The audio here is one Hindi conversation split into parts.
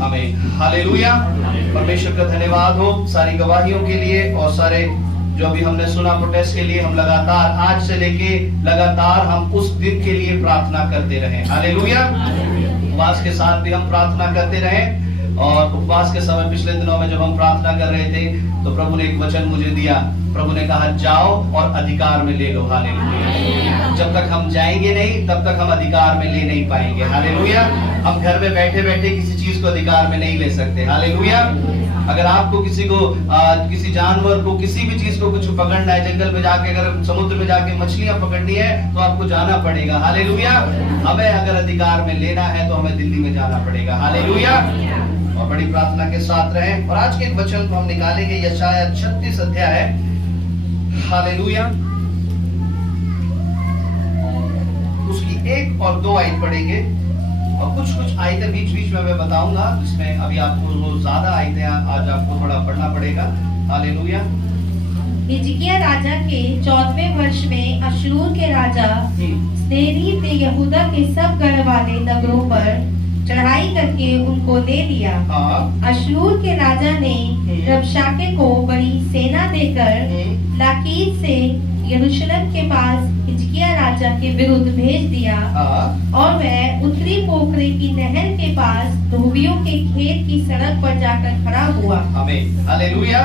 आमीन, हालेलुया। परमेश्वर का धन्यवाद हो सारी गवाहियों के लिए और सारे जो अभी हमने सुना प्रोटेस्ट के लिए। हम लगातार आज से लेके लगातार हम उस दिन के लिए प्रार्थना करते रहे, हालेलुया। उपवास के साथ भी हम प्रार्थना करते रहे और उपवास के समय पिछले दिनों में जब हम प्रार्थना कर रहे थे तो प्रभु ने एक वचन मुझे दिया। प्रभु ने कहा जाओ और अधिकार में ले लो, हालेलुया। जब तक हम जाएंगे नहीं तब तक हम अधिकार में ले नहीं पाएंगे, हालेलुया। हम घर में बैठे बैठे किसी चीज को अधिकार में नहीं ले सकते, हालेलुया। अगर आपको किसी को किसी जानवर को किसी भी चीज को कुछ पकड़ना है, जंगल में जाके अगर समुद्र में जाके मछलियां पकड़नी है तो आपको जाना पड़ेगा, हालेलुया। हमें अगर अधिकार में लेना है तो हमें दिल्ली में जाना पड़ेगा, हालेलुया। और बड़ी प्रार्थना के साथ रहें। और आज के एक वचन को हम निकालेंगे यशायाह 36 अध्याय, हालेलुया। उसकी 1 और 2 आयत पढ़ेंगे और कुछ आयतें बीच बीच में मैं बताऊंगा जिसमें अभी आपको ज्यादा आयतें आज आपको थोड़ा पढ़ना पड़ेगा, हालेलुया। हिजकिय्याह राजा के 14वें वर्ष में अश्शूर के राजा सन्हेरीब ने यहूदा के सब गढ़ वाले नगरों पर चढ़ाई करके उनको ले लिया। अश्शूर के राजा ने रबशाके को बड़ी सेना देकर लाकीश से यरूशलेम के पास हिजकिय्याह राजा के विरुद्ध भेज दिया और वह उत्तरी पोखरे की नहर के पास धोबियों के खेत की सड़क पर जाकर खड़ा हुआ। आमीन, हालेलुया।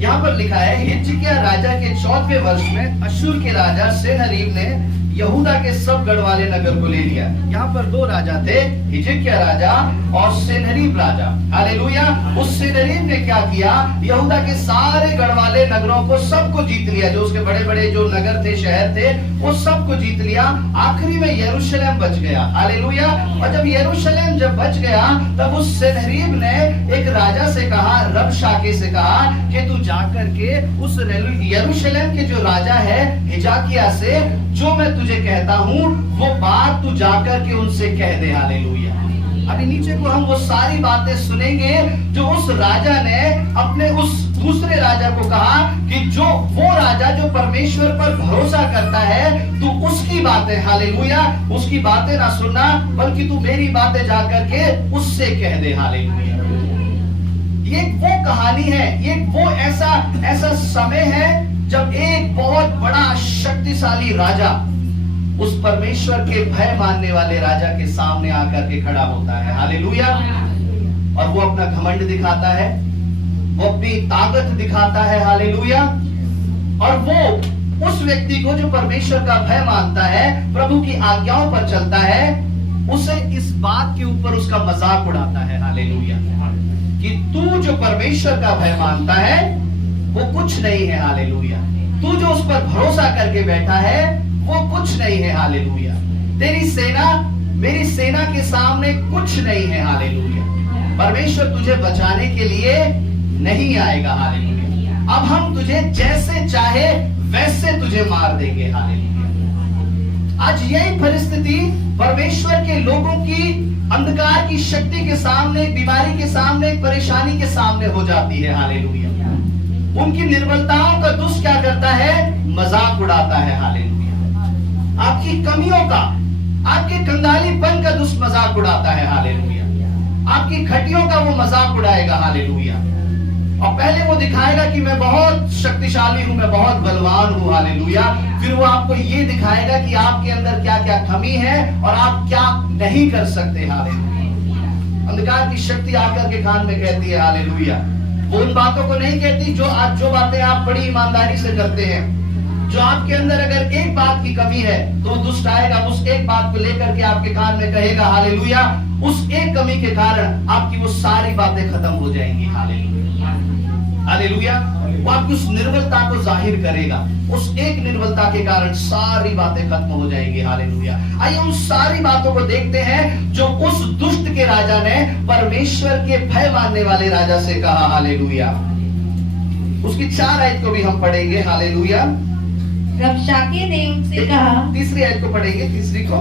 यहाँ पर लिखा है हिजकिय्याह राजा के 14वें वर्ष में अश्शूर के राजा सन्हेरीब ने यहूदा के सब गढ़ वाले नगर को ले लिया। यहाँ पर 2 राजा थे, हिजकिय्याह राजा और सन्हेरीब राजा, हालेलुया। उस सन्हेरीब ने क्या किया, यहूदा के सारे गढ़ वाले नगरों को सबको जीत लिया। जो उसके बड़े बड़े जो नगर थे, शहर थे, वो सबको जीत लिया। आखिरी में यरूशलेम बच गया, हालेलुया। और जब यरूशलेम जब बच गया तब उस सन्हेरीब ने एक राजा से कहा, रबशाके से कहा कि तू जाकर के उस यरूशलेम के जो राजा है हिजकिय्याह से जो मैं तुझे कहता हूँ वो बात तू जाकर के उनसे कह दे, हालेलुया। अभी नीचे को हम वो सारी बातें सुनेंगे जो उस राजा ने अपने उस दूसरे राजा को कहा कि जो वो राजा जो परमेश्वर पर भरोसा करता है तू उसकी बातें, हालेलुया, उसकी बातें ना सुनना बल्कि तू मेरी बातें जाकर के उससे कह दे, हालेलुया। ये वो कहानी है, ये वो ऐसा समय है जब एक बहुत बड़ा शक्तिशाली राजा उस परमेश्वर के भय मानने वाले राजा के सामने आकर के खड़ा होता है, हालेलुया। और वो अपना घमंड दिखाता है, वो अपनी ताकत दिखाता है, हालेलुया। और वो उस व्यक्ति को जो परमेश्वर का भय मानता है, प्रभु की आज्ञाओं पर चलता है, उसे इस बात के ऊपर उसका मजाक उड़ाता है, हालेलुया, कि तू जो परमेश्वर का भय मानता है वो कुछ नहीं है, हालेलुया। तू जो उस पर भरोसा करके बैठा है वो कुछ नहीं है, हालेलुया। तेरी सेना मेरी सेना के सामने कुछ नहीं है, हालेलुया। परमेश्वर तुझे बचाने के लिए नहीं आएगा, हालेलुया। अब हम तुझे जैसे चाहे वैसे तुझे मार देंगे, हालेलुया। आज यही परिस्थिति परमेश्वर के लोगों की अंधकार की शक्ति के सामने, बीमारी के सामने, परेशानी के सामने हो जाती है, हालेलुया। उनकी निर्बलताओं का दुष्ट क्या करता है, मजाक उड़ाता है, हालेलुया। आपकी कमियों का, आपके कंगालीपन का दुष्ट मजाक उड़ाता है, हालेलुया। आपकी घटियों का वो मजाक उड़ाएगा, हालेलुया। और पहले वो दिखाएगा कि मैं बहुत शक्तिशाली हूं, मैं बहुत बलवान हूं, हालेलुया। फिर वो आपको ये दिखाएगा कि आपके अंदर क्या क्या कमी है और आप क्या नहीं कर सकते, हालेलुया। अंधकार की शक्ति आकर के कान में कहती है, हालेलुया। वो उन बातों को नहीं कहती जो बातें आप बड़ी ईमानदारी से करते हैं। जो आपके अंदर अगर एक बात की कमी है तो दुष्ट आएगा, उस एक बात को लेकर के आपके कान में कहेगा, हालेलुया। उस एक कमी के कारण आपकी वो सारी बातें खत्म हो जाएंगी, हालेलुया, हालेलुया। वो आपकी उस निर्बलता को जाहिर करेगा, उस एक निर्बलता के कारण सारी बातें खत्म हो जाएंगी, हालेलुया। आइए उन सारी बातों को देखते हैं जो उस दुष्ट के राजा ने परमेश्वर के भय मानने वाले राजा से कहा, हालेलुया। उसकी 4 आयत को भी हम पढ़ेंगे, हालेलुया। रबशाके ने उनसे कहा, तीसरी आयत को पढ़ेंगे, तीसरी को।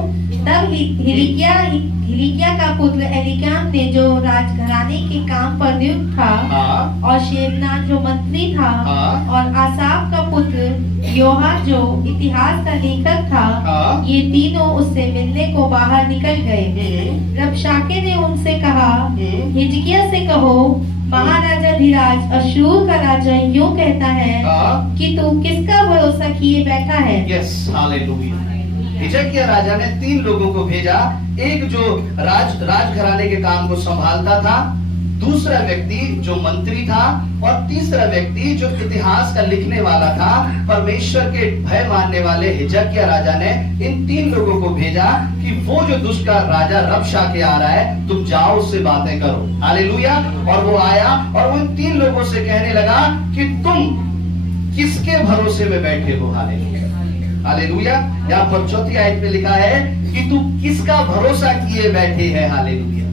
तब हिलिकिया का पुत्र एलिकाम ने, जो राजघराने के काम पर नियुक्त था, हाँ, और शेबना जो मंत्री था, हाँ, और आसाफ का पुत्र योहा जो इतिहास का लेखक था, हाँ, ये तीनों उससे मिलने को बाहर निकल गए। रबशाके ने उनसे कहा, हिजकिय्याह से कहो, महाराजा धीराज अश्शूर का राजा यूं कहता है हाँ, कि तू किसका भरोसा किए बैठा है। Yes, hallelujah. हिजकिय्याह राजा ने 3 लोगों को भेजा, एक जो राजघराने के काम को संभालता था, दूसरा व्यक्ति जो मंत्री था, और तीसरा व्यक्ति जो इतिहास का लिखने वाला था। परमेश्वर के भय मानने वाले हिजकिय्याह राजा ने इन 3 लोगों को भेजा कि वो जो दुष्ट का राजा रबशाके आ रहा है, तुम जाओ उससे बातें करो। हालेलुया। और वो आया और वो इन 3 लोगों से कहने लगा कि तुम किसके भरोसे में बैठे हो। Hallelujah, hallelujah. यहाँ पर 4th आयत में लिखा है कि तू किसका भरोसा किए बैठे है। हालेलुया,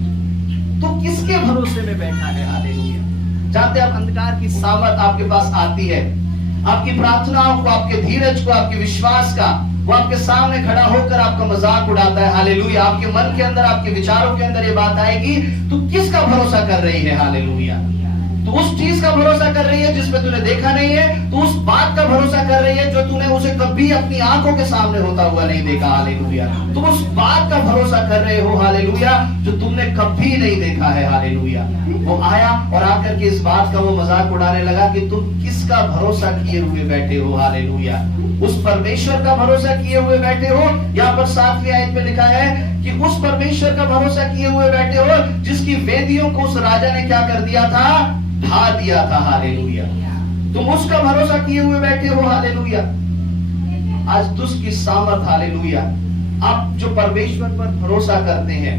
तू किसके भरोसे में बैठा है। हालेलुया। जानते आप, अंधकार की सामर्थ आपके पास आती है, आपकी प्रार्थनाओं को, आपके धीरज को, आपके विश्वास का, वो आपके सामने खड़ा होकर आपका मजाक उड़ाता है। हालेलुया। आपके मन के अंदर, आपके विचारों के अंदर ये बात आएगी, तू किसका भरोसा कर रही है। हालेलुया। तू उस चीज का भरोसा कर रही है जिसमें तूने देखा नहीं है, तू उस बात का भरोसा कर रही है जो तूने उसे कभी अपनी आंखों के सामने होता हुआ नहीं देखा। हालेलुया। तुम उस बात का भरोसा कर रहे हो। हालेलुया, जो तुमने कभी नहीं देखा है। हालेलुया। वो आया और आकर के इस बात का वो मजाक उड़ाने लगा कि तुम किसका भरोसा किए हुए बैठे हो। हालेलुया। उस परमेश्वर का भरोसा किए हुए बैठे हो। यहाँ पर 7वीं आयत में लिखा है कि उस परमेश्वर का भरोसा किए हुए बैठे हो जिसकी वेदियों को उस राजा ने क्या कर दिया था, ढा दिया था। हालेलुया। तुम उसका भरोसा किए हुए बैठे हो। हालेलुया। आज दुष्ट की सामर्थ, हालेलुया, आप जो परमेश्वर पर भरोसा करते हैं,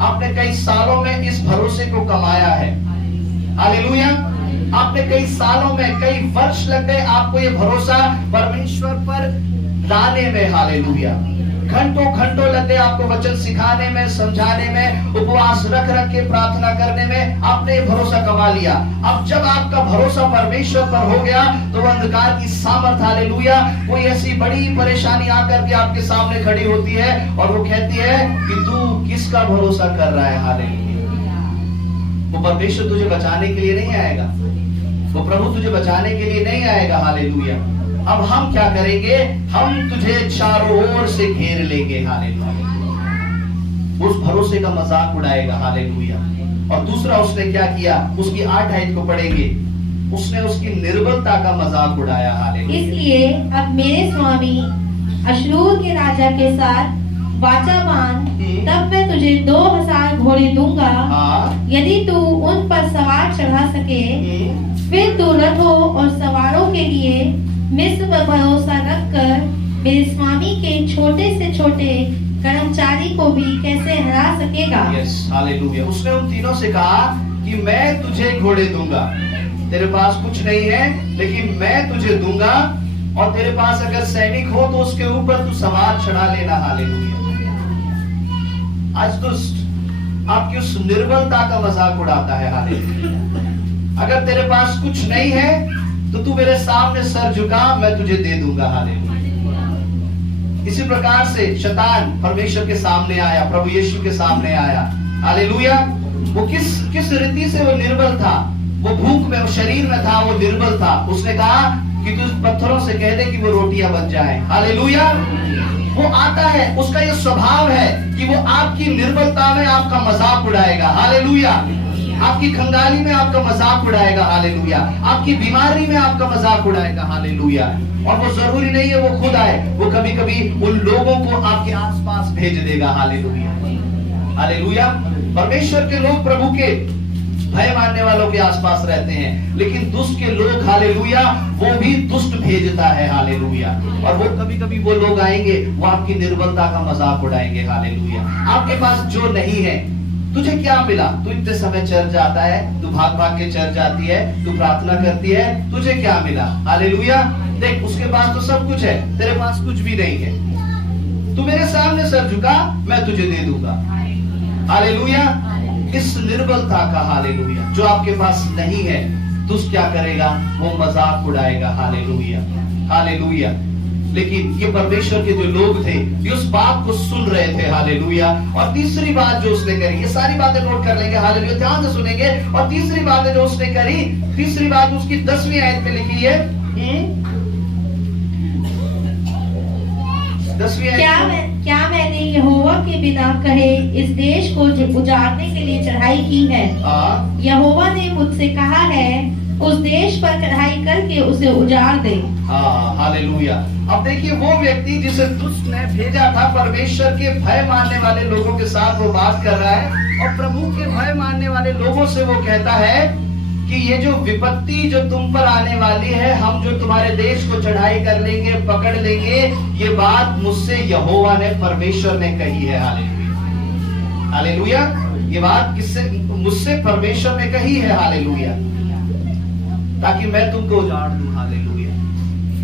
आपने कई सालों में इस भरोसे को कमाया है। हालेलुया। आपने कई सालों में, कई वर्ष लग गए आपको ये भरोसा परमेश्वर पर लाने में। हालेलुया। घंटों घंटों लग गए आपको वचन सिखाने में, समझाने में, उपवास रख रख के प्रार्थना करने में, आपने ये भरोसा कमा लिया। अब जब आपका भरोसा परमेश्वर पर हो गया तो अंधकार की सामर्थ, हालेलुया, कोई ऐसी बड़ी परेशानी आकर के आपके सामने खड़ी होती है और वो कहती है कि तू किसका भरोसा कर रहा है। हालेलुया। वो परमेश्वर तुझे बचाने के लिए नहीं आएगा, वो प्रभु तुझे बचाने के लिए नहीं आएगा। हालेलुया। अब हम क्या करेंगे, हम तुझे चारों ओर से घेर लेंगे। हालेलुया। उस भरोसे का मजाक उड़ाएगा। हालेलुया। और दूसरा उसने क्या किया, उसकी 8 आयत को पढ़ेंगे, उसने उसकी निर्बलता का मजाक उड़ाया। हालेलुया। इसलिए अब मेरे स्वामी अश्शूर के राजा के साथ वाचा बांध, तब मैं तुझे 2000 घोड़े दूंगा। हाँ। यदि तू उन पर सवार चढ़ा सके, फिर तू रथों और सवारों के लिए मिस्र पर भरोसा रखकर मेरे स्वामी के छोटे से छोटे कर्मचारी को भी कैसे हरा सकेगा। Yes, hallelujah. उसने उन तीनों से कहा कि मैं तुझे घोड़े दूंगा, तेरे पास कुछ नहीं है लेकिन मैं तुझे दूंगा, और तेरे पास अगर सैनिक हो तो उसके ऊपर तू सवार चढ़ा लेना। हालेलुया। आज दुष्ट आपकी उस निर्बलता का मजाक उड़ाता है। हालेलुया। अगर तेरे पास कुछ नहीं है तो तू मेरे सामने सर झुका, मैं तुझे दे दूंगा। हालेलुया। इसी प्रकार से शैतान परमेश्वर के सामने आया, प्रभु यीशु के सामने आया। हालेलुया। वो किस रीति से वो निर्बल था, वो भूख में, वो शरीर में था, वो निर्बल था। उसने कहा कि तू पत्थरों से कह दे कि वो रोटियां बन जाए। हालेलुया। वो आता है, उसका ये स्वभाव है कि वो आपकी निर्बलता में आपका मजाक उड़ाएगा। हालेलुया। आपकी खंगाली में आपका मजाक उड़ाएगा। हालेलुया। आपकी बीमारी में आपका मजाक उड़ाएगा। हालेलुया। और वो जरूरी नहीं है वो खुद आए, वो कभी कभी उन लोगों को आपके आसपास भेज देगा। हालेलुया। हालेलुया। परमेश्वर के लोग प्रभु के भय मानने वालों के आसपास रहते हैं, लेकिन दुष्ट के लोग, हालेलुया, वो भी दुष्ट भेजता है। हालेलुया। और वो कभी कभी वो लोग आएंगे, वो आपकी निर्बलता का मजाक उड़ाएंगे। हालेलुया। आपके पास जो नहीं है, तुझे क्या मिला, तू इतने समय चर्च जाता है, तू भाग भाग के चर्च जाती है, तू प्रार्थना करती है, तुझे क्या मिला। हालेलुया। देख, उसके पास तो सब कुछ है, तेरे पास कुछ भी नहीं है। तू मेरे सामने सर झुका, मैं तुझे दे दूंगा। हालेलुया। इस निर्बलता का, हालेलुया, जो आपके पास नहीं है, दुष्ट क्या करेगा, वो मजाक उड़ाएगा। हालेलुया। हालेलुया। लेकिन ये परमेश्वर के जो लोग थे ये उस बात को सुन रहे थे, हालेलुया। और तीसरी बात जो उसने करी, ये सारी बातें नोट कर लेंगे, हालेलुया, ध्यान से सुनेंगे। और तीसरी बात जो उसने करी, तीसरी बात उसकी 10वीं आयत में लिखी है, 10वीं आयत। क्या मैंने यहोवा के बिना कहे इस देश को उजाड़ने के लिए चढ़ाई की है? यहोवा ने मुझसे कहा है उस देश पर चढ़ाई करके उसे उजाड़ दे। हालेलुया। अब देखिए, वो व्यक्ति जिसे दुष्ट ने भेजा था, परमेश्वर के भय मानने वाले लोगों के साथ वो बात कर रहा है, और प्रभु के भय मानने वाले लोगों से वो कहता है कि ये जो विपत्ति जो तुम पर आने वाली है, हम जो तुम्हारे देश को चढ़ाई कर लेंगे, पकड़ लेंगे, ये बात मुझसे यहोवा ने, परमेश्वर ने कही है। Hallelujah, hallelujah. ये बात किससे? मुझसे परमेश्वर ने कही है, हालेलुया, ताकि मैं तुमको उजाड़ दूं। हालेलुया।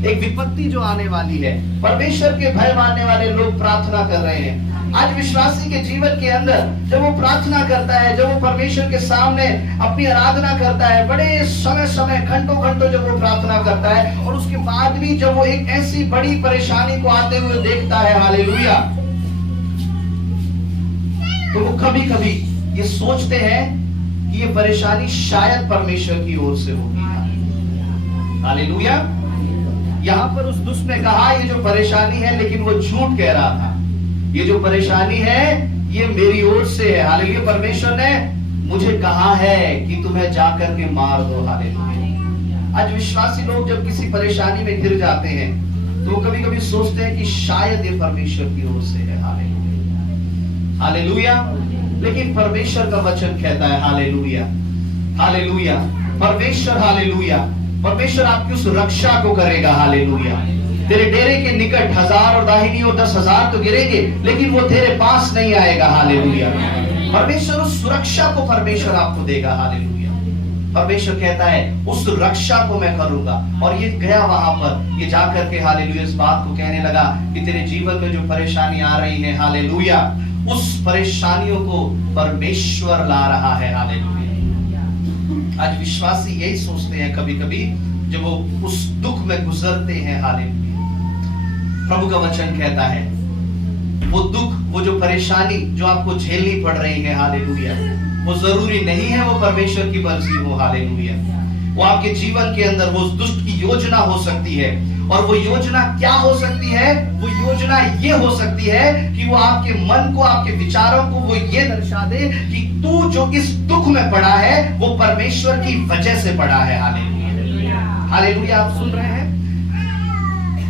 एक विपत्ति जो आने वाली है, परमेश्वर के भय मानने वाले लोग प्रार्थना कर रहे हैं। आज विश्वासी के जीवन के अंदर जब वो प्रार्थना करता है, जब वो परमेश्वर के सामने अपनी आराधना करता है, बड़े समय घंटों जब वो प्रार्थना करता है, और उसके बाद भी जब वो एक ऐसी बड़ी परेशानी को आते हुए देखता है, हालेलुया, तो वो कभी कभी ये सोचते हैं कि ये परेशानी शायद परमेश्वर की ओर से होगी। हालेलुया। यहाँ पर उस दुष्ट ने कहा ये जो परेशानी है, लेकिन वो झूठ कह रहा था, ये जो परेशानी है ये मेरी ओर से है। हालेलुया। परमेश्वर ने मुझे कहा है कि तुम्हें जाकर के मार दो। हालेलुया। आज विश्वासी लोग जब किसी परेशानी में घिर जाते हैं तो कभी कभी सोचते हैं कि शायद ये परमेश्वर की ओर से है। Hallelujah, hallelujah. लेकिन परमेश्वर का वचन कहता है, हालेलुया, हालेलुया, परमेश्वर, हालेलुया, परमेश्वर आपकी उस रक्षा को करेगा। हालेलुया। तेरे डेरे के निकट 1000 और दाहिनी ओर 10,000 तो गिरेंगे, लेकिन वो तेरे पास नहीं आएगा। हालेलुया। परमेश्वर उस सुरक्षा को परमेश्वर आपको देगा। हालेलुया। परमेश्वर कहता है उस रक्षा को मैं करूंगा। और ये गया वहां पर, ये जाकर के, हालेलुया, इस बात को कहने लगा कि तेरे जीवन में जो परेशानी आ रही है, हालेलुया, उस परेशानियों को परमेश्वर ला रहा है। हालेलुया। आज विश्वासी यही सोचते हैं कभी कभी जब वो उस दुख में गुजरते हैं। हालेलुया। प्रभु का वचन कहता है वो दुख, वो जो परेशानी जो आपको झेलनी पड़ रही है, हालेलुया, वो जरूरी नहीं है वो परमेश्वर की मर्जी हो। हालेलुया। वो आपके जीवन के अंदर वो दुष्ट की योजना हो सकती है, और वो योजना क्या हो सकती है? वो योजना ये हो सकती है कि वो आपके मन को, आपके विचारों को वो ये दर्शा दे कि तू जो इस दुख में पड़ा है वो परमेश्वर की वजह से पड़ा है। Hallelujah, hallelujah. आप सुन रहे हैं?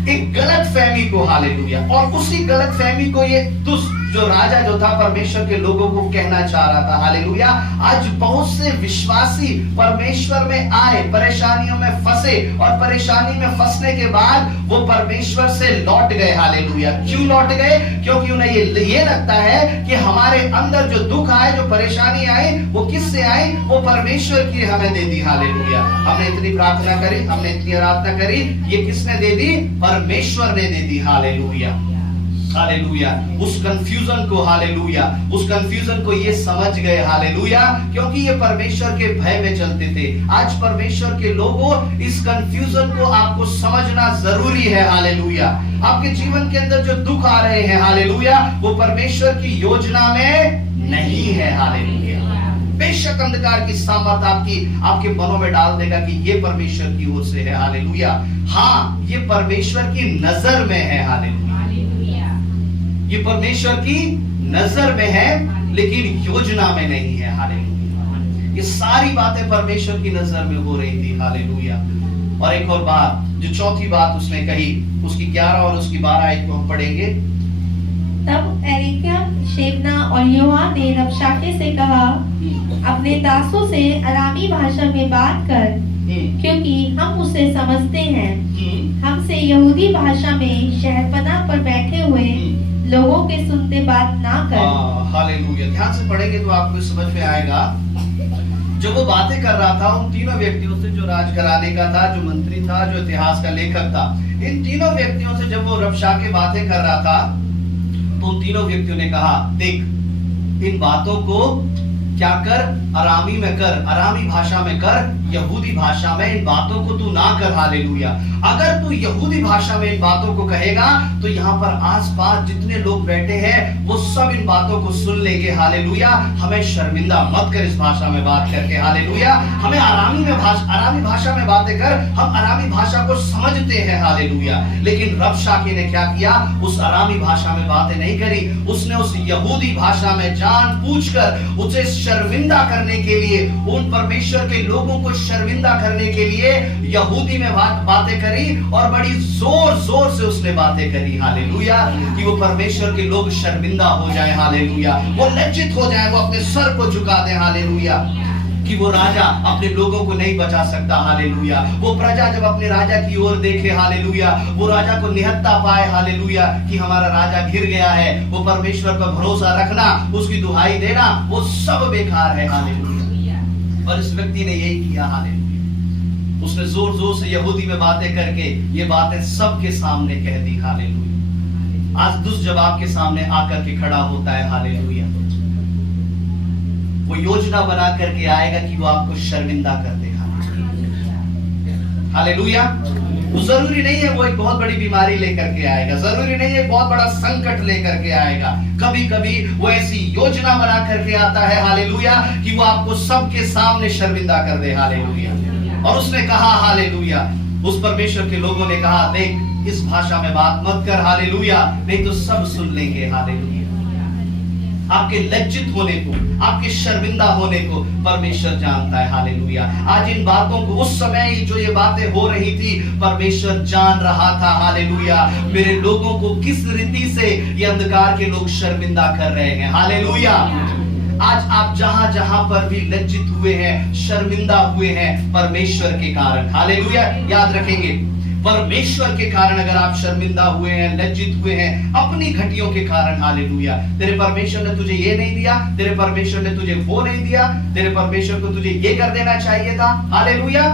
एक गलत फहमी को, हालेलुया, और उसी गलत फहमी को ये दुष्ट जो राजा जो था परमेश्वर के लोगों को कहना चाह रहा था। हालेलुया। आज बहुत से विश्वासी परमेश्वर में आए, परेशानियों में फंसे, और परेशानी में फंसने के बाद वो परमेश्वर से लौट गए। हालेलुया। क्यों लौट गए? क्योंकि उन्हें ये लगता है कि हमारे अंदर जो दुख आए, जो परेशानी आई, वो किससे आई? वो परमेश्वर की हमें दे दी। हालेलुया। हमने इतनी प्रार्थना करी, हमने इतनी आराधना करी, ये किसने दे दी? परमेश्वर ने दे दी। Hallelujah, hallelujah. उस कंफ्यूजन को, हालेलुया, उस कंफ्यूजन को ये समझ गए। हालेलुया। क्योंकि ये परमेश्वर के भय में चलते थे। आज परमेश्वर के लोगों, इस कंफ्यूजन को आपको समझना जरूरी है। हालेलुया। आपके जीवन के अंदर जो दुख आ रहे हैं, हालेलुया, वो परमेश्वर की योजना में नहीं है। हालेलुया। बेशक अंधकार की सामर्थ आपके मनों में डाल देगा कि ये परमेश्वर की ओर से है। हालेलुया। हाँ, ये परमेश्वर की नजर में है। हालेलुया। ये परमेश्वर की नजर में है, लेकिन योजना में नहीं है। हालेलुया। ये सारी बातें परमेश्वर की नजर में हो रही थी। हालेलुया। और एक और बात, जो चौथी बात उसने कही, उसकी 11 और उसकी 12 आयत को हम पढ़ेंगे। तब एलिक्या, शेबना और योआ ने रबशाके से कहा, अपने दासों से अरामी भाषा में बात कर, क्योंकि हम उसे समझते हैं। हमसे यहूदी भाषा में शहरपनाह पर बैठे हुए लोगों के सुनते बात ना कर। हालेलुया। ध्यान से पढ़ेंगे तो आपको समझ में आएगा। जो वो बातें कर रहा था उन तीनों व्यक्तियों से, जो राजघराने का था, जो मंत्री था, जो इतिहास का लेखक था, इन तीनों व्यक्तियों से जब वो रबशाके बातें कर रहा था तो उन तीनों व्यक्तियों ने कहा, देख, इन बातों को क्या कर? अरामी में कर, अरामी भाषा में कर, यहूदी भाषा में इन बातों को तू ना कर। हालेलुया। अगर तू यहूदी भाषा में इन बातों को कहेगा तो यहाँ पर आसपास जितने लोग बैठे हैं वो सब इन बातों को सुन लेंगे। हालेलुया। हमें शर्मिंदा मत कर इस भाषा में बात करके। हालेलुया। हमें अरामी भाषा में बातें कर, हम अरामी भाषा को समझते हैं। हालेलुया। लेकिन रबशाके ने क्या किया? उस अरामी भाषा में बातें नहीं करी, उसने उस यहूदी भाषा में जान पूछकर उसे शर्मिंदा करने के लिए, उन परमेश्वर के लोगों को शर्मिंदा करने के लिए यहूदी में बातें करी और बड़ी जोर जोर से उसने बातें करी। हालेलुया। कि वो परमेश्वर के लोग शर्मिंदा हो जाए। हालेलुया। वो लज्जित हो जाए, वो अपने सर को झुका दे। हालेलुया। कि वो राजा अपने लोगों को नहीं बचा सकता। हालेलुया। वो प्रजा जब अपने राजा की ओर देखे, हालेलुया, वो राजा को निहत्ता पाए। हालेलुया। कि हमारा राजा घिर गया है, वो परमेश्वर पर भरोसा रखना, उसकी दुहाई देना, वो सब बेकार है। हालेलुया। और इस व्यक्ति ने यही किया। हालेलुया। उसने जोर जोर से यहूदी में बातें करके ये बातें सबके सामने कह दी। हालेलुया। आज दुष्ट जब आपके सामने आकर के खड़ा होता है, हालेलुया, वो योजना बना करके आएगा कि वो आपको शर्मिंदा कर दे। हालेलुया। वो जरूरी नहीं है वो एक बहुत बड़ी बीमारी लेकर के आएगा, जरूरी नहीं है बहुत बड़ा संकट लेकर के आएगा। कभी कभी वो ऐसी योजना बना करके आता है, हालेलुया, कि वो आपको सबके सामने शर्मिंदा कर दे। हालेलुया। और उसने कहा, हालेलुया, उस परमेश्वर के लोगों ने कहा, देख इस भाषा में बात मत कर। हालेलुया। नहीं तो सब सुन लेंगे। हालेलुया। आपके लज्जित होने को, आपके शर्मिंदा होने को परमेश्वर जानता है। हालेलुया। आज इन बातों को, उस समय जो ये बातें हो रही थी, परमेश्वर जान रहा था। हालेलुया। मेरे लोगों को किस रीति से ये अंधकार के लोग शर्मिंदा कर रहे हैं। हालेलुया। आज आप जहां जहां पर भी लज्जित हुए हैं, शर्मिंदा हुए हैं, परमेश्वर के कारण। हालेलुया। याद रखेंगे, परमेश्वर के कारण अगर आप शर्मिंदा हुए हैं, लज्जित हुए हैं, अपनी घटियों के कारण। हालेलुया। तेरे परमेश्वर ने तुझे ये नहीं दिया, तेरे परमेश्वर ने तुझे वो नहीं दिया, तेरे परमेश्वर को तुझे ये कर देना चाहिए था। हालेलुया।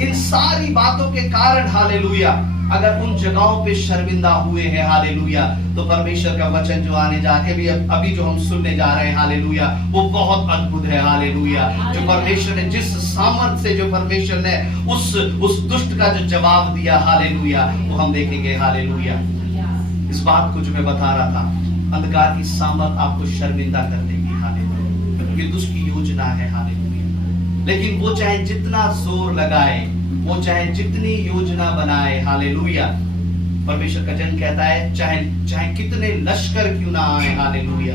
इन सारी बातों के कारण, हालेलुया, अगर उन जगहों पे शर्मिंदा हुए हैं, हालेलुया, तो परमेश्वर का वचन जो आने जाके भी अभी जो हम सुनने जा रहे हैं, हालेलुया, वो बहुत अद्भुत है। हालेलुया। जो परमेश्वर ने, जिस सामर्थ से जो परमेश्वर ने उस दुष्ट का जो जवाब दिया, हालेलुया, वो हम देखेंगे। हालेलुया। इस बात को जो मैं बता रहा था, अंधकार की सामर्थ आपको शर्मिंदा कर देगी। हालेलुया। ये दुष्ट की योजना है। हालेलुया। लेकिन वो चाहे जितना जोर लगाए, वो चाहे जितनी योजना बनाए, हालेलुया, परमेश्वर का जन कहता है, चाहे कितने लश्कर क्यों ना आए, हालेलुया,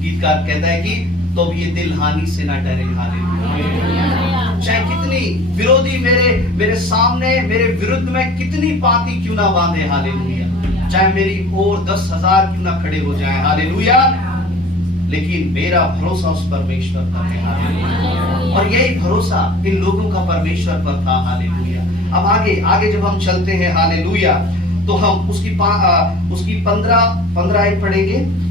गीतकार कहता है कि तो भी ये दिल हानि से ना डरे। हालेलुया। चाहे कितनी विरोधी मेरे सामने, मेरे विरुद्ध में कितनी पाती क्यों ना बांधे। हालेलुया। चाहे मेरी ओर 10,000 क्यों ना खड़े हो जाए। हालेलुया। लेकिन मेरा भरोसा उस परमेश्वर पर है। हालेलुया। और यही भरोसा इन लोगों का परमेश्वर पर था। हालेलुया। अब आगे जब हम चलते हैं, हालेलुया, तो हम उसकी 15 आयत पढ़ेंगे।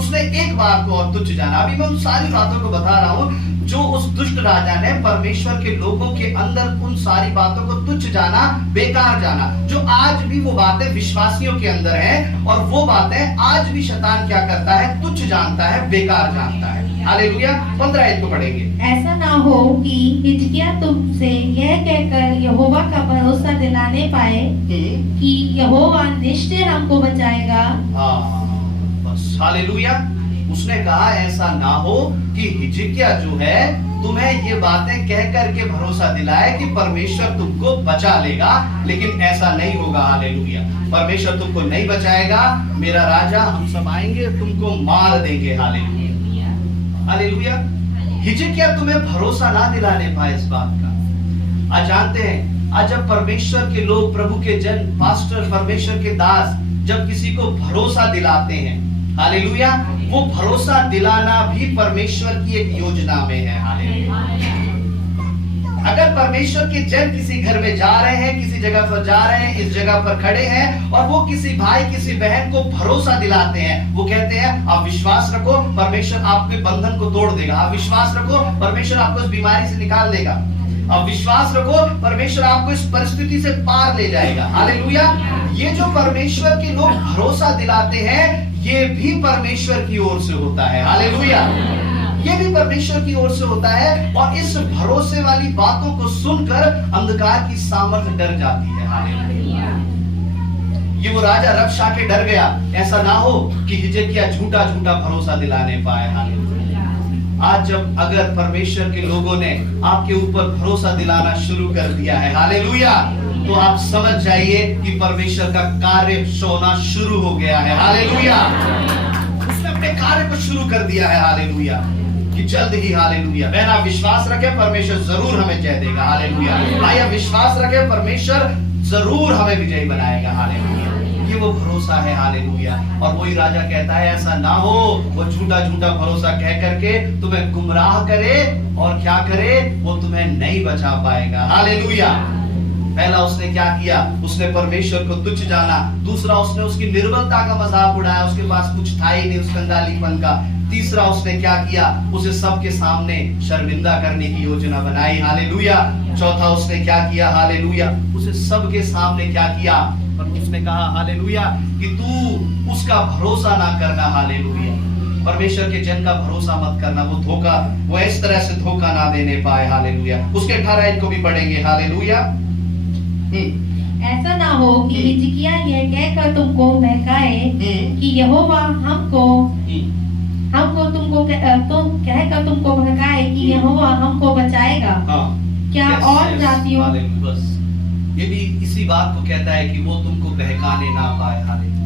उसने एक बात को और तुच्छ जाना। अभी मैं उन सारी बातों को बता रहा हूं जो उस दुष्ट राजा ने परमेश्वर के लोगों के अंदर उन सारी बातों को तुच्छ जाना, बेकार जाना, जो आज भी वो बातें विश्वासियों के अंदर है, और वो बातें आज भी शैतान क्या करता है? तुच्छ जानता है, बेकार जानता है। हालेलुया। 15 आयत को पढ़ेंगे। ऐसा ना हो कि हिजकिय्याह तुमसे यह कहकर यहोवा का भरोसा दिलाने पाए कि यहोवा निश्चय हमको बचाएगा। बस। हालेलुया। उसने कहा ऐसा ना हो कि हिजकिय्याह जो है तुम्हें ये बातें कह करके भरोसा दिलाए कि परमेश्वर तुमको बचा लेगा, लेकिन ऐसा नहीं होगा। हालेलुया। परमेश्वर तुमको नहीं बचाएगा। मेरा राजा, हम सब आएंगे, तुमको मार देंगे। हालेलुया। हालेलुया। हिजकिय्याह तुम्हें भरोसा ना दिलाने पाए इस बात का। आज जानते हैं, आज जब परमेश्वर के लोग, प्रभु के जन, पास्टर, परमेश्वर के दास जब किसी को भरोसा दिलाते हैं, हालेलुया, वो भरोसा दिलाना भी परमेश्वर की एक योजना में है। हालेलुया। अगर परमेश्वर के जन किसी घर में जा रहे हैं, किसी जगह पर जा रहे हैं, इस जगह पर खड़े हैं, और वो किसी भाई, किसी बहन को भरोसा दिलाते हैं, वो कहते हैं आप विश्वास रखो, परमेश्वर आपके बंधन को तोड़ देगा। आप विश्वास रखो, परमेश्वर आपको इस बीमारी से निकाल देगा। आप विश्वास रखो, परमेश्वर आपको इस परिस्थिति से पार ले जाएगा। हालेलुया। ये जो परमेश्वर के लोग भरोसा दिलाते हैं, ये भी परमेश्वर की ओर से होता है। हालेलुया। ये भी परमेश्वर की ओर से होता है। और इस भरोसे वाली बातों को सुनकर अंधकार की सामर्थ डर जाती है। हालेलुया। ये वो राजा रबशाके डर गया, ऐसा ना हो कि हिजकिय्याह झूठा झूठा भरोसा दिलाने पाए। हालेलुया। आज जब अगर परमेश्वर के लोगों ने आपके ऊपर भरोसा दिलाना शुरू कर दिया है, हालेलुया, तो आप समझ जाइए कि परमेश्वर का कार्य होना शुरू हो गया है। हालेलुया। उसने अपने कार्य को शुरू कर दिया है। हालेलुया। कि जल्द ही, हालेलुया, बहन आप विश्वास रखें, परमेश्वर जरूर हमें जय देगा। हालेलुया। भाई आप विश्वास रखें, परमेश्वर जरूर हमें विजयी बनाएगा। हालेलुया। ये वो भरोसा है। हालेलुया। और वही राजा कहता है ऐसा ना हो वो झूठा झूठा भरोसा कह करके तुम्हें गुमराह करे और क्या करे, वो तुम्हें नहीं बचा पाएगा। हालेलुया। पहला उसने क्या किया, उसने परमेश्वर को तुच्छ जाना। दूसरा उसने उसकी निर्बलता का मजाक उड़ाया, उसके पास कुछ था ही नहीं उस कंगालीपन का। तीसरा उसने क्या किया, उसे सबके सामने शर्मिंदा करने की योजना बनाई। हालेलुया। चौथा उसने क्या किया, हालेलुया, उसे सबके सामने क्या किया, पर उसने कहा हालेलुया कि तू उसका भरोसा ना करना। हालेलुया। परमेश्वर के जन का भरोसा मत करना, वो धोखा, वो इस तरह से धोखा ना देने पाए। हालेलुया। उसके 18 को भी पढ़ेंगे। हालेलुया। ऐसा ना हो कि हिजकिय्याह यह कहकर तुमको बहकाए कि यहोवा हमको कहकर तुमको भड़काए कि यहोवा हमको बचाएगा। क्या और जातियों, बस ये भी इसी बात को कहता है कि वो तुमको बहकाने ना पाए। हालेलुया।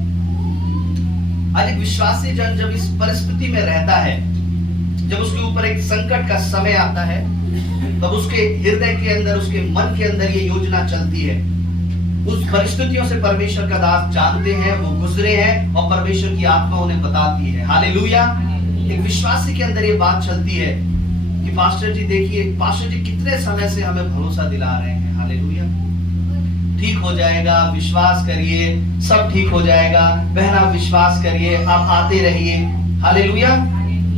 आज एक विश्वासी जन जब इस परिस्थिति में रहता है, जब उसके ऊपर एक संकट का समय आता है, तब उसके हृदय के अंदर, उसके मन के अंदर ये योजना चलती है। उस परिस्थितियों से परमेश्वर का दास जानते हैं, वो गुजरे हैं और परमेश्वर की आत्मा उन्हें बताती है। हालेलुया। एक विश्वासी के अंदर ये बात चलती है कि पास्टर जी देखिए, पास्टर जी कितने समय से हमें भरोसा दिला रहे हैं। हालेलुया। ठीक हो जाएगा, विश्वास करिए, सब ठीक हो जाएगा। बहन आप विश्वास करिए, आप आते रहिए। हालेलुया।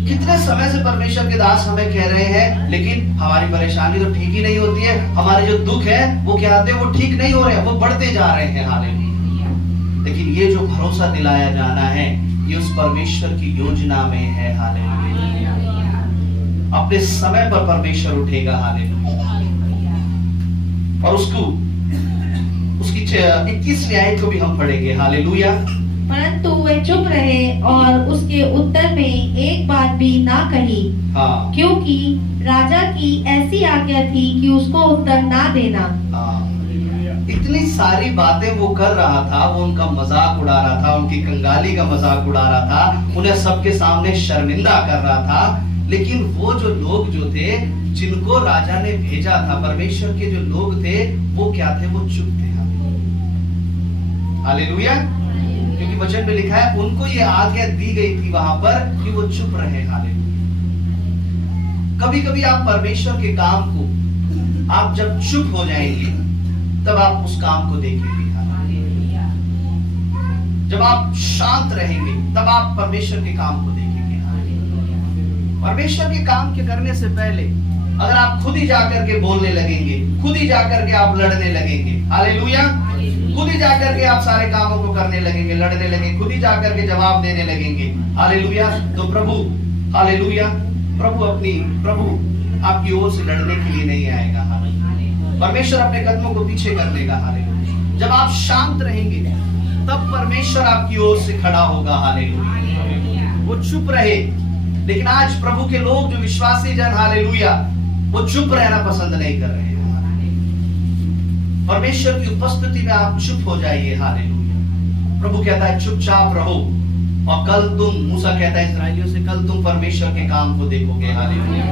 कितने समय से परमेश्वर के दास हमें कह रहे हैं, लेकिन हमारी परेशानी तो ठीक ही नहीं होती है। हमारे जो दुख है वो क्या आते हैं, वो ठीक नहीं हो रहे हैं, वो बढ़ते जा रहे हैं। हालेलुया। लेकिन ये जो भरोसा दिलाया जाना है, ये उस परमेश्वर की योजना में है। हालेलुया। अपने समय पर परमेश्वर उठेगा। हालेलुया। और उसकी 21वीं आयत को भी हम पढ़ेंगे। हालेलुया। परंतु वे चुप रहे और उसके उत्तर में एक बात भी ना कही। हाँ। क्योंकि राजा की ऐसी आज्ञा थी कि उसको उत्तर ना देना। हाँ। इतनी सारी बातें वो कर रहा था, वो उनका मजाक उड़ा रहा था, उनकी कंगाली का मजाक उड़ा रहा था, उन्हें सबके सामने शर्मिंदा कर रहा था। लेकिन वो जो लोग जो थे, जिनको राजा ने भेजा था, परमेश्वर के जो लोग थे, वो क्या थे, वो चुप थे। हालेलुया। क्योंकि वचन में लिखा है उनको ये आज्ञा दी गई थी वहां पर कि वो चुप रहे। हालेलुया। कभी कभी आप परमेश्वर के काम को, आप जब चुप हो जाएंगे तब आप उस काम को देखेंगे। हालेलुया। जब आप शांत रहेंगे तब आप परमेश्वर के काम को देखेंगे। हालेलुया। परमेश्वर के काम के करने से पहले अगर आप खुद ही जाकर के बोलने लगेंगे, खुद ही जाकर के आप लड़ने लगेंगे, हालेलुया, खुद ही जाकर के आप सारे कामों को करने लगेंगे, लड़ने लगेंगे, खुद ही जाकर के जवाब देने लगेंगे, हालेलुया, तो प्रभु, हालेलुया, प्रभु आपकी ओर से लड़ने के लिए नहीं आएगा। परमेश्वर अपने कदमों को पीछे कर लेगा। हालेलुया। जब आप शांत रहेंगे तब परमेश्वर आपकी ओर से खड़ा होगा। हालेलुया। वो चुप रहे। लेकिन आज प्रभु के लोग जो विश्वासी जन, हालेलुया, वो चुप रहना पसंद नहीं कर रहे हैं। परमेश्वर की उपस्थिति में आप चुप हो जाइए। हालेलुया। प्रभु कहता है चुपचाप रहो, और कल तुम, मूसा कहता है इस्राएलियों से, कल तुम परमेश्वर के काम को देखोगे। हालेलुया।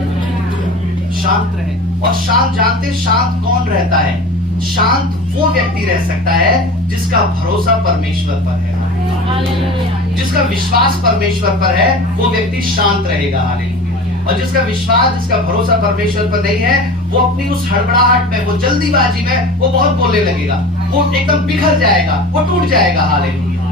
शांत रहे। और शांत, जानते शांत कौन रहता है? शांत वो व्यक्ति रह सकता है जिसका भरोसा परमेश्वर पर है, जिसका विश्वास परमेश्वर पर है, वो व्यक्ति शांत रहेगा। हालेलुया। और जिसका विश्वास, जिसका भरोसा परमेश्वर पर नहीं है, वो अपनी उस हड़बड़ाहट में, वो जल्दीबाजी में, वो बहुत बोलने लगेगा, वो एकदम बिखर जाएगा, वो टूट जाएगा। हालेलुया।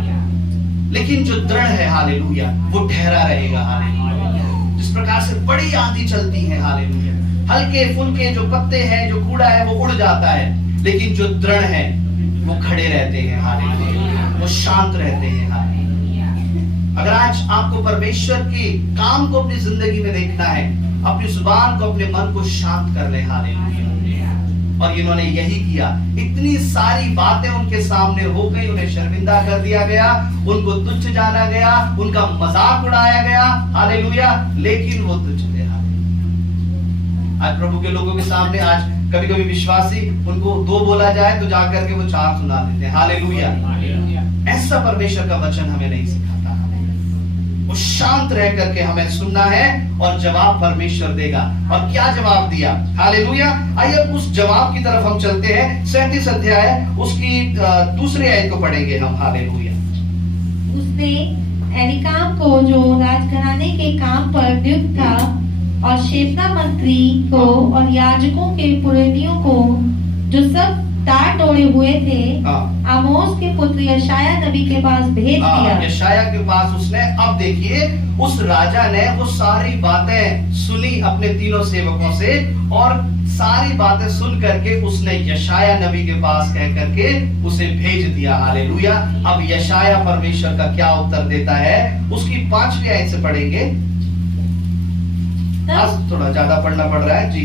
लेकिन जो दृढ़ है, हालेलुया, वो ठहरा रहेगा। हालेलुया। जिस प्रकार से बड़ी आंधी चलती है, हालेलुया, हल्के फुल्के जो पत्ते हैं, जो कूड़ा है, वो उड़ जाता है, लेकिन जो दृढ़ है वो खड़े रहते हैं। हालेलुया। वो शांत रहते हैं। हालेलुया। अगर आज आपको परमेश्वर की काम को अपनी जिंदगी में देखना है, अपनी जुबान को, अपने मन को शांत कर ले। हालेलुया। और इन्होंने यही किया। इतनी सारी बातें उनके सामने हो गई, उन्हें शर्मिंदा कर दिया गया, उनको तुच्छ जाना गया, उनका मजाक उड़ाया गया। हालेलुया। लेकिन वो तुच्छ थे। आज प्रभु के लोगों के सामने आज कभी कभी विश्वासी, उनको 2 बोला जाए तो जाकर के वो 4 सुना देते हैं। हालेलुया। ऐसा परमेश्वर का वचन हमें नहीं सिखाता। वो शांत रह करके हमें सुनना है और जवाब परमेश्वर देगा। और क्या जवाब दिया? हालेलुया। आइए उस जवाब की तरफ हम चलते हैं। 37 अध्याय उसकी दूसरी आयत को पढ़ेंगे हम। हालेलुया। उसने एलिकाम को, जो राजघराने के काम पर नियुक्त था, और शेफना मंत्री को और याजकों के पुरोहितों को, जो सब तार तोड़े हुए थे, आमोस के पुत्र यशाया नबी के पास भेज दिया। यशाया के पास उसने, अब देखिए उस राजा ने वो सारी बातें सुनी अपने तीनों सेवकों से, और सारी बातें सुन करके उसने यशाया नबी के पास कह करके उसे भेज दिया। हालेलुया। अब यशाया परमेश्वर का क्या उत्तर देता है, उसकी 5वीं आयत से पढ़ेंगे। आज थोड़ा ज्यादा पढ़ना पड़ रहा है जी।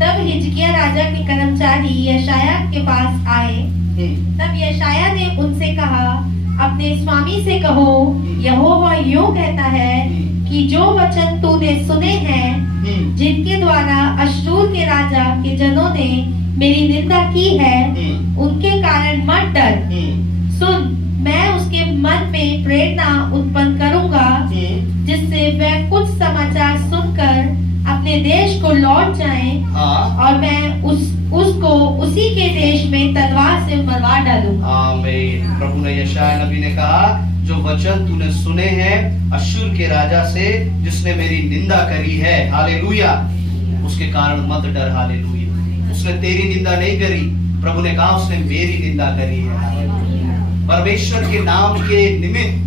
तब हिजकिया राजा के कर्मचारी यशाया के पास आए। तब यशाया ने उनसे कहा, अपने स्वामी से कहो, यहोवा यूं कहता है कि जो वचन तूने सुने हैं, जिनके द्वारा अश्शूर के राजा के जनों ने मेरी निंदा की है, उनके कारण मत डर। सुन, मैं उसके मन में प्रेरणा उत्पन्न करूंगा, जिससे वह कुछ समाचार सुनकर अपने देश को लौट जाए, और मैं उसको उसी के देश में तलवार से मरवा डालूंगा। आमीन। प्रभु ने यशाया नबी ने कहा, जो वचन तूने सुने हैं अश्शूर के राजा से, जिसने मेरी निंदा करी है, हालेलुया, उसके कारण मत डर। हालेलुया। उसने तेरी निंदा नहीं करी, प्रभु ने कहा उसने मेरी निंदा करी है। परमेश्वर के नाम के निमित्त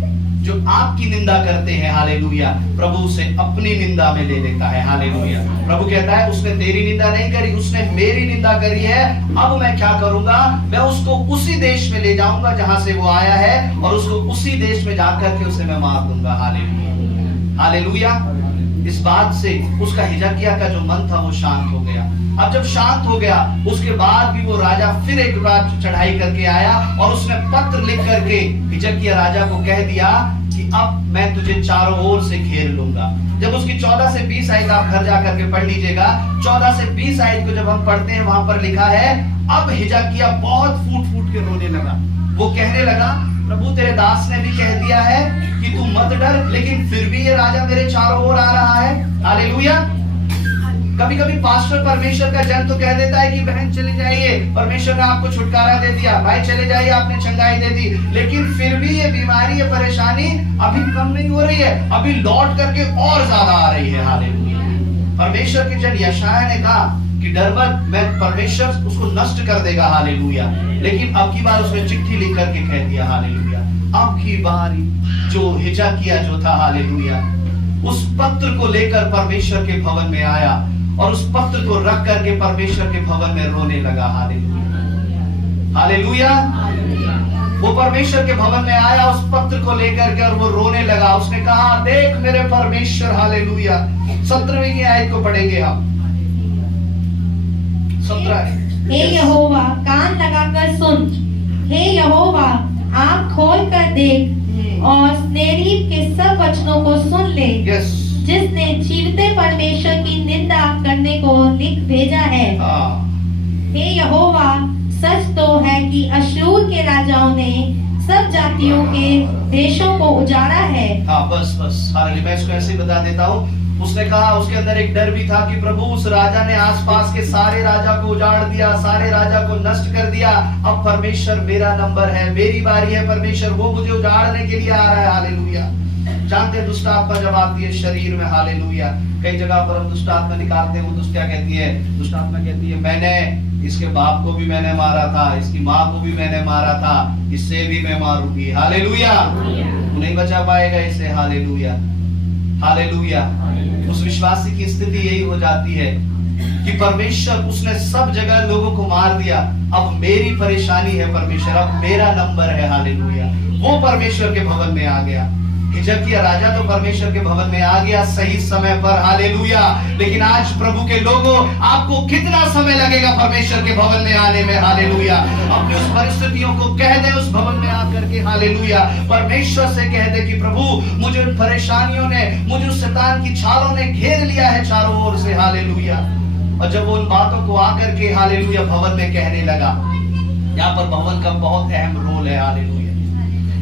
जो आपकी निंदा करते हैं, हालेलुया, प्रभु उसे अपनी निंदा में ले लेता है। हालेलुया। प्रभु कहता है उसने तेरी निंदा नहीं करी, उसने मेरी निंदा करी है। अब मैं क्या करूंगा, मैं उसको उसी देश में ले जाऊंगा जहां से वो आया है, और उसको उसी देश में जाकर के उसे मैं मार दूंगा। हालेलुया। हालेलुया। इस बात से उसका हिजकिय्याह का जो मन था वो शांत हो गया। अब जब शांत हो गया, उसके बाद भी वो राजा फिर एक बार चढ़ाई करके आया, और उसने पत्र लिख करके हिजकिय्याह राजा को कह दिया कि अब मैं तुझे चारों ओर से घेर लूंगा। जब उसकी 14 से 20 आयत आप घर जाकर के पढ़ लीजिएगा। 14 से 20 आयत को जब हम पढ़ते हैं, वहां पर लिखा है, अब हिजकिय्याह बहुत फूट फूट के रोने लगा। वो कहने लगा, प्रभु तेरे दास ने भी कह दिया है कि तू मत डर, लेकिन फिर भी ये राजा मेरे चारों ओर आ रहा है। हालेलुया। कभी कभी पास्टर परमेश्वर का जन तो कह देता है कि बहन चले जाइए, परमेश्वर ने आपको छुटकारा दे दिया, भाई चले जाइए, आपने चंगाई दे दी, लेकिन फिर भी ये बीमारी, ये परेशानी अभी कम नहीं हो रही है, अभी लौट करके और ज्यादा आ रही है। हालेलुया। परमेश्वर के जन यशाया ने कहा कि डर मत, मैं परमेश्वर उसको नष्ट कर देगा। हालेलुया। लेकिन अब की बार उसने चिट्ठी लिख करके कह दिया। हालेलुया। अब की बार जो हिजकिय्याह जो था, हालेलुया, उस पत्र को लेकर परमेश्वर के भवन में आया, और उस पत्र को रख करके परमेश्वर के भवन में रोने लगा। हालेलुया। हालेलुया। वो परमेश्वर के भवन में आया उस पत्र को लेकर के, और वो रोने लगा। उसने कहा, देख मेरे परमेश्वर। हालेलुया। 17वीं की आयत को पढ़ेंगे हम। 17। हे यहोवा, कान लगाकर सुन। हे यहोवा, आँख खोल कर देख, और सनेरीब के सब वचनों को सुन ले। जिसने जीवते परमेश्वर की निंदा करने को लिख भेजा है। हे यहोवा, सच तो है कि अश्शूर के राजाओं ने सब जातियों के देशों को उजाड़ा है। बस हालेलुया। मैं इसको ऐसे ही बता देता हूँ। उसने कहा, उसके अंदर एक डर भी था कि प्रभु उस राजा ने आसपास के सारे राजा को उजाड़ दिया, सारे राजा को नष्ट कर दिया। अब परमेश्वर मेरा नंबर है, मेरी बारी है, परमेश्वर वो मुझे उजाड़ने के लिए आ रहा है। हालेलुया। जानते हैं दुष्ट आत्मा जब आती है शरीर में, हालेलुया, कई जगह पर हम दुष्ट आत्मा निकालते हैं। वो दुष्ट क्या कहती है? दुष्ट आत्मा कहती है, मैंने इसके बाप को भी मैंने मारा था, इसकी माँ को भी मैंने मारा था, इससे भी मैं मारूंगी। हालेलुया। तू नहीं बचा पाएगा इसे। हालेलुया। हालेलुया। उस विश्वासी की स्थिति यही हो जाती है कि परमेश्वर, उसने सब जगह लोगों को मार दिया, अब मेरी परेशानी है परमेश्वर, अब मेरा नंबर है। हालेलुया। वो परमेश्वर के भवन में आ गया। हिजकिय्याह राजा तो परमेश्वर के भवन में आ गया सही समय पर, हालेलुया। लेकिन आज प्रभु के लोगों, आपको कितना समय लगेगा परमेश्वर के भवन में आने में, हालेलुया। अपनी उस परिस्थितियों को कह दे उस भवन में आकर के, हालेलुया। परमेश्वर से कह दे कि प्रभु मुझे परेशानियों ने, मुझे शैतान की छालों ने घेर लिया है चारों ओर से, हालेलुया। और जब वो उन बातों को आकर के, हालेलुया, भवन में कहने लगा, यहाँ पर भवन का बहुत अहम रोल है, हालेलुया।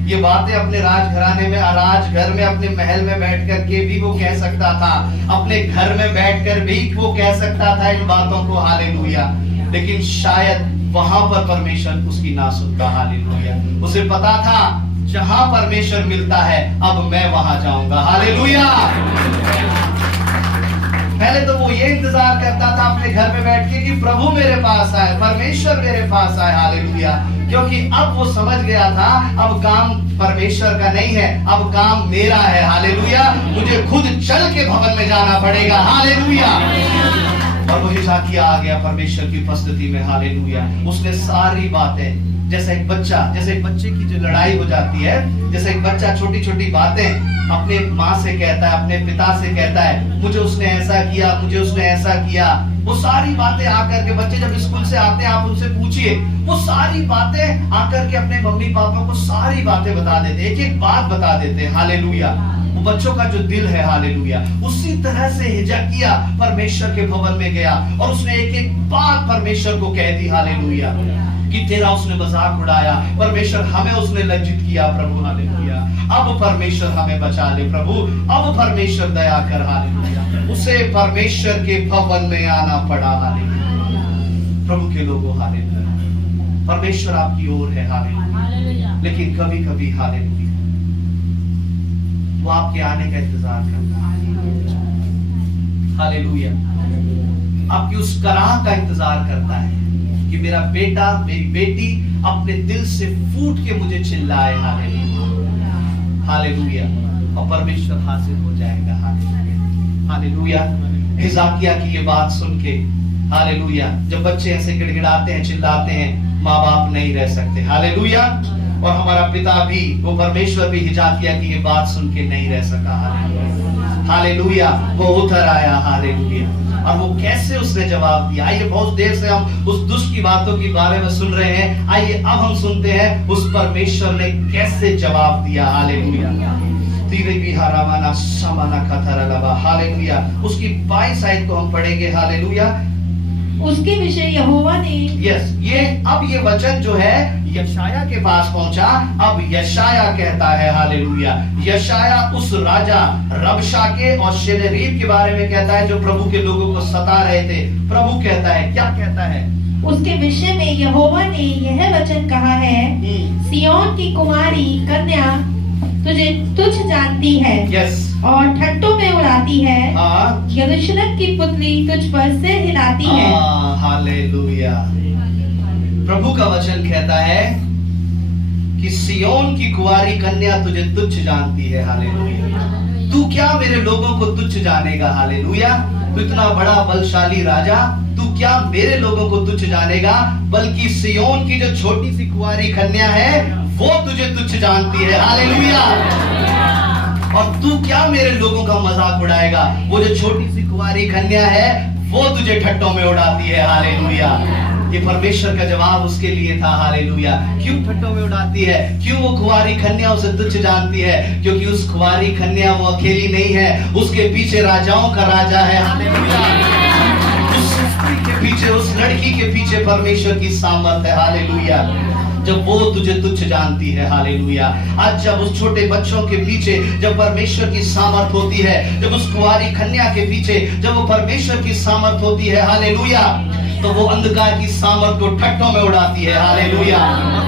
ये बातें अपने राजघराने में, राजघर में, अपने महल में बैठ कर के भी वो कह सकता था, अपने घर में बैठकर भी वो कह सकता था इन बातों को, हालेलुया। लेकिन शायद वहां पर परमेश्वर उसकी ना सुनता, हालेलुया। उसे पता था जहां परमेश्वर मिलता है अब मैं वहां जाऊंगा, हालेलुया। पहले तो वो ये इंतजार करता था अपने घर में बैठ के कि प्रभु मेरे पास आए, परमेश्वर मेरे पास आए, हालेलुया। क्योंकि अब वो समझ गया था अब काम परमेश्वर का नहीं है, अब काम मेरा है, हालेलुया। मुझे खुद चल के भवन में जाना पड़ेगा, हालेलुया। और वो हिजकिय्याह आ गया परमेश्वर की उपस्थिति में, हालेलुया। उसने सारी बातें, जैसे एक बच्चे की जो लड़ाई हो जाती है, जैसे एक बच्चा छोटी छोटी बातें अपने माँ से कहता है, अपने पिता से कहता है, मुझे उसने ऐसा किया, मुझे उसने ऐसा किया। वो सारी बातें आकर के, बच्चे जब स्कूल से आते हैं आप उनसे पूछिए, वो सारी बातें आकर के अपने मम्मी पापा को सारी बातें बता देते, एक एक बात बता देते, हालेलुया। वो बच्चों का जो दिल है, हालेलुया। उसी तरह से हिजकिय्याह परमेश्वर के भवन में गया और उसने एक एक बात परमेश्वर को कह दी, हालेलुया। कि तेरा उसने मजाक उड़ाया, परमेश्वर हमें उसने लज्जित किया, प्रभु, हालेलुया। अब परमेश्वर हमें बचा ले, प्रभु, अब परमेश्वर दया कर, हालेलुया। उसे परमेश्वर के भवन में आना पड़ा, हालेलुया। प्रभु के लोगों, हालेलुया, परमेश्वर आपकी ओर है, हालेलुया। लेकिन कभी कभी, हालेलुया, वो आपके आने का इंतजार करता है, हालेलुया। आपकी उस कराह का इंतजार करता है कि मेरा बेटा, मेरी बेटी अपने दिल से फूट के मुझे चिल्लाए, हालेलुया, हालेलुया। और परमेश्वर हाजिर हो जाएगा, हालेलुया, हालेलुया। हिजकिय्याह की ये बात सुन के, हालेलुया, जब बच्चे ऐसे गिड़गिड़ाते हैं, चिल्लाते हैं, माँ बाप नहीं रह सकते, हालेलुया। और हमारा पिता भी, वो परमेश्वर भी हिजकिय्याह की ये बात सुन के नहीं रह सका, हालेलुया, हालेलुया। वो उतर आया, हालेलुया। और वो कैसे उसने जवाब दिया। आइए, बहुत देर से हम उस दुष्ट की बातों के बारे में सुन रहे हैं, आइए अब हम सुनते हैं उस परमेश्वर ने कैसे जवाब दिया, हालेलुया। हालेलुया। उसकी 22 आयत को हम पढ़ेंगे, हालेलुया। उसके विषय यहोवा ने, ये वचन जो है यशायाह के पास पहुंचा। अब यशायाह कहता है, हालेलुया, यशायाह उस राजा रबशाके और सन्हेरीब के बारे में कहता है जो प्रभु के लोगों को सता रहे थे। प्रभु कहता है, क्या कहता है? उसके विषय में यहोवा ने यह वचन कहा है, सिय्योन की कुमारी कन्या तुझे तुच्छ जानती है, और ठट्टों में उड़ाती है, यरूशलेम की पुतली तुझ पर सिर हिलाती है। हालेलुया। प्रभु का वचन कहता है कि सिय्योन की कुंवारी कन्या तुझे तुच्छ जानती है, हालेलुया। तू क्या मेरे लोगों को तुच्छ जानेगा, हालेलुया। तू इतना बड़ा बलशाली राजा, तू क्या मेरे लोगों को तुच्छ जानेगा, बल्कि सिय्योन की जो छोटी सी कुंवारी कन्या है वो तुझे तुच्छ जानती है, हालेलुया। और तू क्या मेरे लोगों का मजाक उड़ाएगा, वो जो छोटी सी कुंवारी कन्या है वो तुझे ठट्टों में उड़ाती है, हालेलुया। ये परमेश्वर का जवाब उसके लिए था, हालेलुया। क्यों ठट्टों में उड़ाती है, क्यों वो कुंवारी कन्या उसे तुच्छ जानती है? क्योंकि उस कुंवारी कन्या वो अकेली नहीं है, उसके पीछे राजाओं का राजा है, हालेलुया। उस स्त्री के पीछे, उस लड़की के पीछे परमेश्वर की सामर्थ है, हालेलुया। जब वो तुझे तुच्छ जानती है, हालेलुया। आज जब उस छोटे बच्चों के पीछे जब परमेश्वर की सामर्थ होती है, जब उस कुंवारी कन्या के पीछे जब वो परमेश्वर की सामर्थ होती है, हालेलुया, तो वो अंधकार की सामर्थ को ठट्टों में उड़ाती है, हालेलुया।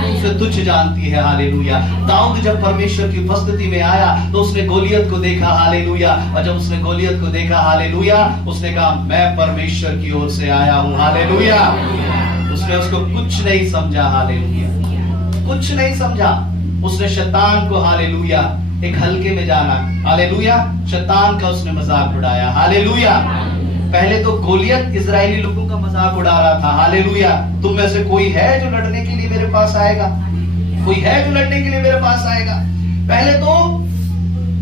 उसे तुच्छ जानती है, हालेलुया। दाऊद जब परमेश्वर की उपस्थिति में आया तो उसने गोलियत को देखा, हालेलुया। और जब उसने गोलियत को देखा, हालेलुया, उसने कहा मैं परमेश्वर की ओर से आया हूँ, हालेलुया। उसने उसको कुछ नहीं समझा, हालेलुया, कुछ नहीं समझा। उसने शैतान को, हालेलुया, एक हल्के में जाना, हालेलुया। शैतान का उसने मजाक उड़ाया, हालेलुया। पहले तो गोलियत इजरायली लोगों का मजाक उड़ा रहा था, हालेलुया। तुम में से कोई है जो लड़ने के लिए मेरे पास आएगा? कोई है जो लड़ने के लिए मेरे पास आएगा? पहले तो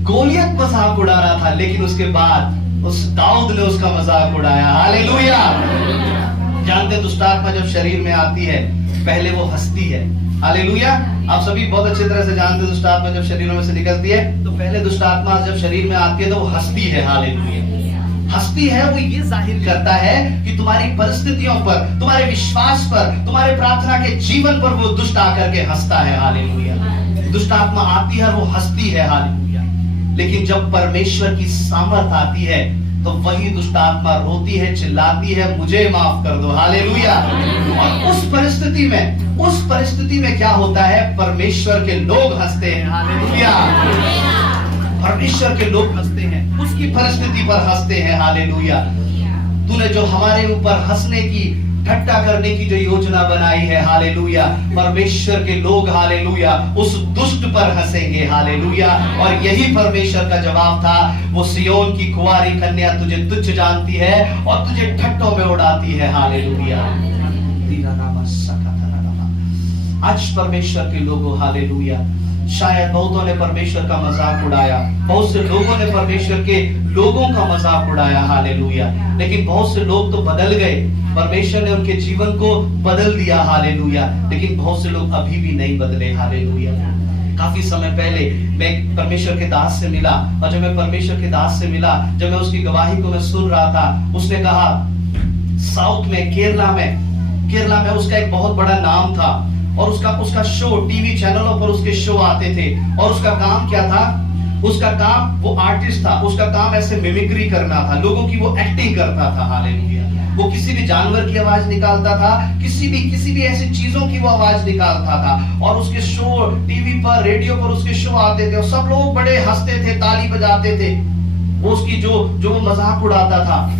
गोलियत मजाक उड़ा रहा था, लेकिन उसके बाद उस दाऊद ने उसका मजाक उड़ाया। हालेलुया। जानते दुष्ट आत्मा जब शरीर में आती है पहले वो हंसती है। हालेलुया। आप सभी बहुत अच्छी तरह से जानते हैं दुष्ट आत्मा जब शरीरों में से निकलती है तो पहले दुष्ट आत्मा जब शरीर में आती है तो वो हंसती है। हालेलुया। हंसती है, वो ये जाहिर करता है कि तुम्हारी परिस्थितियों पर, तुम्हारे विश्वास पर, तुम्हारे प्रार्थना के जीवन पर वो दुष्ट आकर के हंसता है। हालेलुया। दुष्ट आत्मा आती है और वो हंसती है। हालेलुया। लेकिन जब परमेश्वर की सामर्थ आती है तो वही दुष्ट आत्मा रोती है, चिल्लाती है, मुझे माफ कर दो। हालेलुया। और उस परिस्थिति में क्या होता है? परमेश्वर के लोग हंसते हैं। हालेलुया। परमेश्वर के लोग हंसते हैं, उसकी परिस्थिति पर हंसते हैं। हालेलुया। तूने जो हमारे ऊपर हंसने की, ठट्टा करने की जो योजना बनाई है, हालेलुया, परमेश्वर के लोग, हालेलुया, उस दुष्ट पर हंसेंगे। हालेलुया। और यही परमेश्वर का जवाब था। वो सियोन की कुंवारी कन्या तुझे तुच्छ जानती है और तुझे ठट्टों में उड़ाती है। हालेलुया। आज परमेश्वर के लोगों, हालेलुया, शायद बहुतों ने परमेश्वर का मजाक उड़ाया, बहुत से लोगों ने परमेश्वर के लोगों का मजाक उड़ाया। हालेलुया। लेकिन बहुत से लोग तो बदल गए, परमेश्वर ने उनके जीवन को बदल दिया। हालेलुया। लेकिन बहुत से लोग अभी भी नहीं बदले। हालेलुया। काफी समय पहले मैं परमेश्वर के दास से मिला, और जब मैं परमेश्वर के दास से मिला, जब मैं उसकी गवाही को मैं सुन रहा था, उसने कहा साउथ में, केरला में उसका एक बहुत बड़ा नाम था और उसका शो, टीवी चैनलों पर उसके शो आते थे। और उसका काम क्या था? उसका काम, वो आर्टिस्ट था, उसका काम ऐसे मिमिक्री करना था, लोगों की वो एक्टिंग करता था। हालेलुया। वो किसी भी जानवर की आवाज निकालता था, किसी भी ऐसी चीजों की वो आवाज निकालता था। और उसके शो टीवी पर, रेडियो पर उसके शो आते थे और सब लोग बड़े हंसते थे, ताली बजाते थे। वो उसकी जो मजाक उड़ाता था।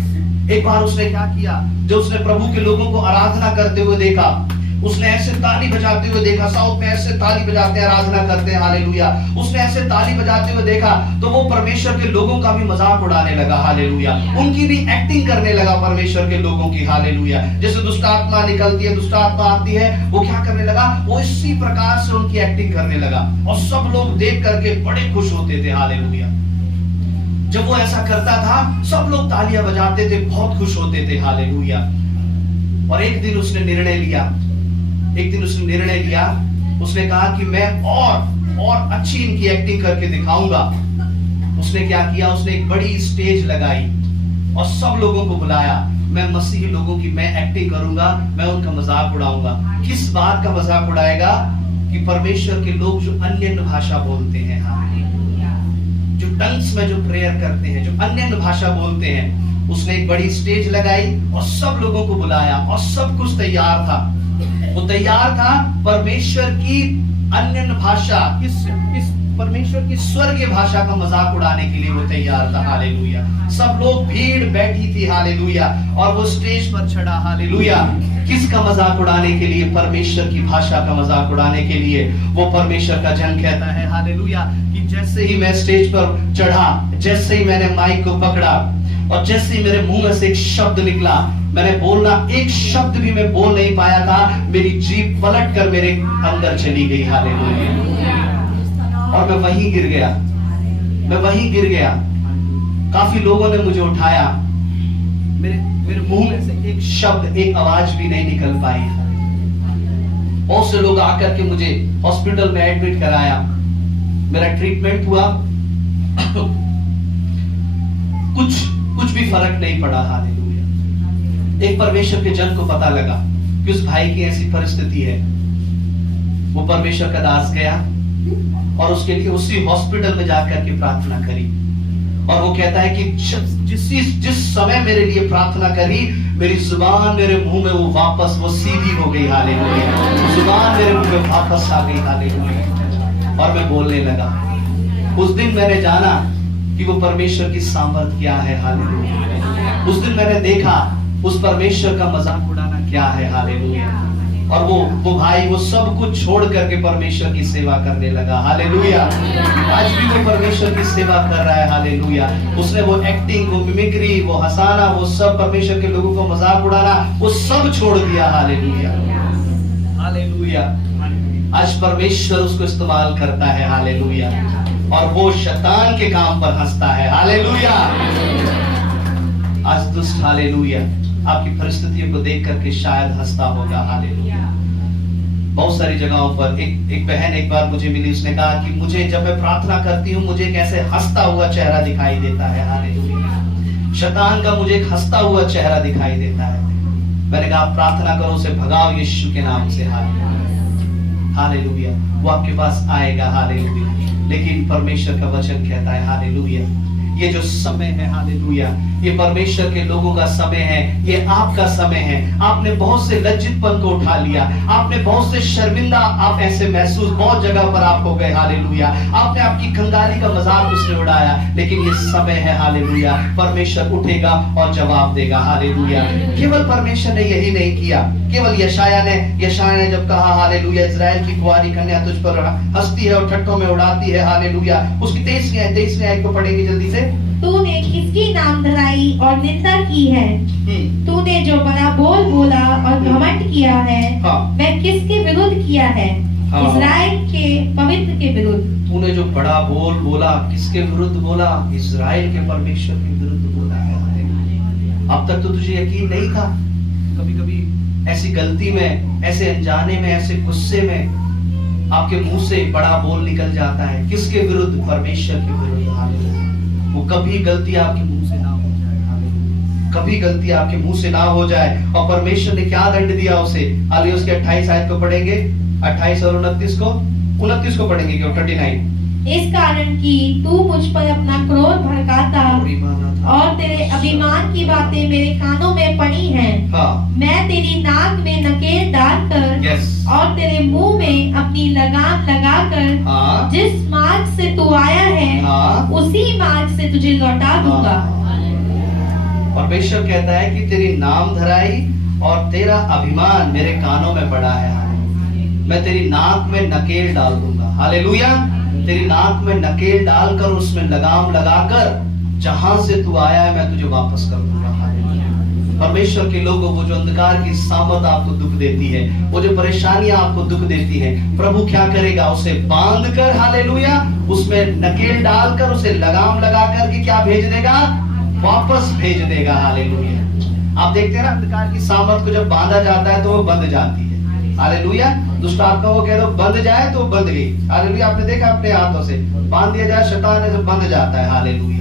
एक बार उसने क्या किया, जब उसने प्रभु के लोगों को आराधना करते हुए देखा, उसने ऐसे ताली बजाते हुए देखा। साउथ में ऐसे ताली बजाते हैं, आराधना करते हैं। हालेलुया। उसने ऐसे ताली बजाते हुए देखा तो वो परमेश्वर के लोगों का भी मजाक उड़ाने लगा। हालेलुया। उनकी भी एक्टिंग करने लगा परमेश्वर के लोगों की। हालेलुया। जैसे दुष्ट आत्मा निकलती है, दुष्ट आत्मा आती है, वो क्या करने लगा? वो इसी प्रकार से उनकी एक्टिंग करने लगा और सब लोग देख करके बड़े खुश होते थे। हालेलुया। जब वो ऐसा करता था सब लोग तालियां बजाते थे, बहुत खुश होते थे। हालेलुया। और एक दिन उसने निर्णय लिया, उसने कहा कि मैं और अच्छी इनकी एक्टिंग करके दिखाऊंगा। उसने क्या किया? उसने एक बड़ी स्टेज लगाई और सब लोगों को बुलाया। मैं मसीही लोगों की मैं एक्टिंग करूंगा, मैं उनका मजाक उड़ाऊंगा। किस बात का मजाक उड़ाएगा? कि परमेश्वर के लोग जो अन्य भाषा बोलते हैं, जो टंग्स में जो प्रेयर करते हैं, जो अन्य भाषा बोलते हैं, उसने एक बड़ी स्टेज लगाई और सब लोगों को बुलाया और सब कुछ तैयार था। वो तैयार था परमेश्वर की अन्य भाषा, इस परमेश्वर की स्वर्गीय भाषा का मजाक उड़ाने के लिए वो तैयार था। हालेलुया। सब लोग, भीड़ बैठी थी। हालेलुया। और वो स्टेज पर चढ़ा। हालेलुया। किसका मजाक उड़ाने के लिए? परमेश्वर की भाषा का मजाक उड़ाने के लिए। वो परमेश्वर का जन कहता है, हालेलुया, कि जैसे ही मैं स्टेज पर चढ़ा, जैसे ही मैंने माइक को पकड़ा और जैसे ही मेरे मुंह में से एक शब्द निकला, मैंने बोलना एक शब्द भी मैं बोल नहीं पाया था, मेरी जीभ पलट कर मेरे अंदर चली गई। हालेलुया। और मैं वहीं गिर गया। काफी लोगों ने मुझे उठाया, मेरे मुंह में से एक शब्द, एक आवाज भी नहीं निकल पाई। बहुत से लोग आकर के मुझे हॉस्पिटल में एडमिट कराया, मेरा ट्रीटमेंट हुआ, कुछ भी फर्क नहीं पड़ा। हालेलुया। एक परमेश्वर के जन को पता लगा कि उस भाई की ऐसी परिस्थिति है। वो परमेश्वर का दास गया और उसके लिए उसी हॉस्पिटल में जाकर के प्रार्थना करी। और वो कहता है कि जिस समय मेरे लिए प्रार्थना करी, मेरी जुबान मेरे मुंह में वो सीधी हो गई। हालेलुया। जुबान मेरे मुंह में वापस आ गई। हालेलुया। और मैं बोलने लगा। उस दिन मैंने जाना कि वो परमेश्वर की सामर्थ क्या है। हालेलुया। उस दिन मैंने देखा उस परमेश्वर का मजाक उड़ाना क्या है। हालेलुया। और वो भाई वो सब कुछ छोड़ करके परमेश्वर की सेवा करने लगा। हालेलुया। आज भी वो परमेश्वर की सेवा कर रहा है। हालेलुया। उसने वो एक्टिंग, वो मिमिक्री, वो हंसाना, वो सब परमेश्वर के लोगों को मजाक उड़ाना, वो सब छोड़ दिया। हालेलुया। हालेलुया। आज परमेश्वर उसको इस्तेमाल करता है, हालेलुया, और वो शैतान के काम पर हंसता है, हालेलुया। आज दुष्ट, हालेलुया, आपकी परिस्थितियों को देख करके शायद हंसता होगा, हालेलुया। बहुत सारी जगहों पर एक बहन एक बार मुझे मिली, उसने कहा कि मुझे जब मैं प्रार्थना करती हूँ मुझे कैसे हंसता हुआ चेहरा दिखाई देता है, हालेलुया। शैतान का मुझे एक हंसता हुआ चेहरा दिखाई देता है। मैंने कहा प्रार्थना करो, उसे भगाओ यीशु के नाम से, हालेलुया। वो आपके पास आएगा, हालेलुया। लेकिन परमेश्वर का वचन कहता है, हालेलुया, ये जो समय है, हालेलुया, ये परमेश्वर के लोगों का समय है, ये आपका समय है। आपने बहुत से लज्जितपन को उठा लिया, आपने बहुत से शर्मिंदा, आप ऐसे महसूस बहुत जगह पर आप हो गए, हालेलुया। आपने आपकी कंगाली का मजाक उसने उड़ाया, लेकिन ये समय है, हालेलुया, परमेश्वर उठेगा और जवाब देगा, हालेलुया। केवल परमेश्वर ने यही नहीं किया, केवल यशाया ने जब कहा, हालेलुया, इजराइल की कुंवारी कन्या तुझ पर हंसती है और ठट्ठों में उड़ाती है, हालेलुया। उसकी 23वीं आयत को पढ़ेंगे जल्दी से। तूने किसकी नामधराई और निंदा की है? तूने जो बड़ा बोल बोला और घमंड किया है, वह किसके विरुद्ध किया है? इस्राएल के पवित्र के विरुद्ध। तूने जो बड़ा बोल बोला, किसके विरुद्ध बोला? इस्राएल के परमेश्वर के विरुद्ध बोला है। अब तक तो तुझे यकीन नहीं था। कभी कभी ऐसी गलती में, ऐसे अनजाने में, ऐसे गुस्से में आपके मुंह से बड़ा बोल निकल जाता है। किसके विरुद्ध? परमेश्वर के विरुद्ध। वो कभी गलती आपके मुंह से ना हो जाए, कभी गलती आपके मुंह से ना हो जाए। और परमेश्वर ने क्या दंड दिया उसे? आइए उसके 28 आयत को पढ़ेंगे, 28 और 29 को पढ़ेंगे क्यों? 39। इस कारण कि तू मुझ पर अपना क्रोध भड़काता और तेरे अभिमान की बातें मेरे कानों में पड़ी हैं। मैं तेरी नाक में नकेल डालकर और तेरे मुंह में अपनी लगाम लगाकर जिस मार्ग से तू आया है उसी मार्ग से तुझे लौटा दूंगा। परमेश्वर कहता है कि तेरी नाम धराई और तेरा अभिमान मेरे कानों में पड़ा है, मैं तेरी नाक में नकेल डाल दूंगा, हालेलुया। तेरी नाक में नकेल डालकर उसमें लगाम लगाकर जहां से तू आया है मैं तुझे वापस कर दूंगा, हालेलुया। परमेश्वर के लोगों, वो जो अंधकार की सामत आपको दुख देती है, वो जो परेशानियां आपको दुख देती है, प्रभु क्या करेगा? उसे बांध कर, हालेलुया, उसमें नकेल डालकर उसे लगाम लगा करके क्या भेज देगा? वापस भेज देगा, हालेलुया। आप देखते हैं ना, अंधकार की सामत को जब बांधा जाता है तो वो बंध जाती है, हालेलुया। दुष्ट आत्मा को कह दो बंध जाए तो बंध गई, हालेलुया। आपने देखा अपने हाथों से बांध दिया जाए, शैतान ऐसे बंध जाता है, हालेलुया।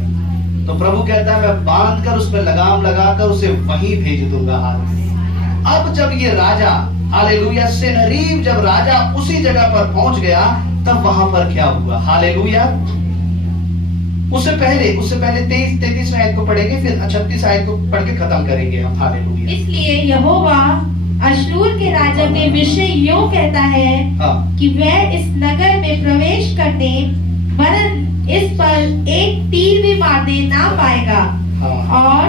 तो प्रभु कहता है मैं बांध कर उसमें लगाम लगाकर उसे वहीं भेज दूंगा, हालेलुया। अब जब ये राजा, हालेलुया, सेनहेरीब जब राजा उसी जगह पर पहुंच गया, तब वहां पर क्या हुआ? हालेलुया। उससे पहले 33 आयत को पढ़ेंगे, फिर 36 आयत को पढ़ के खत्म करेंगे हम, हालेलुया। इसलिए यहोवा अश्शूर के राजा के विषय यूं कहता है कि वह इस नगर में प्रवेश करने वरन इस पर एक तीर भी मारने ना पाएगा और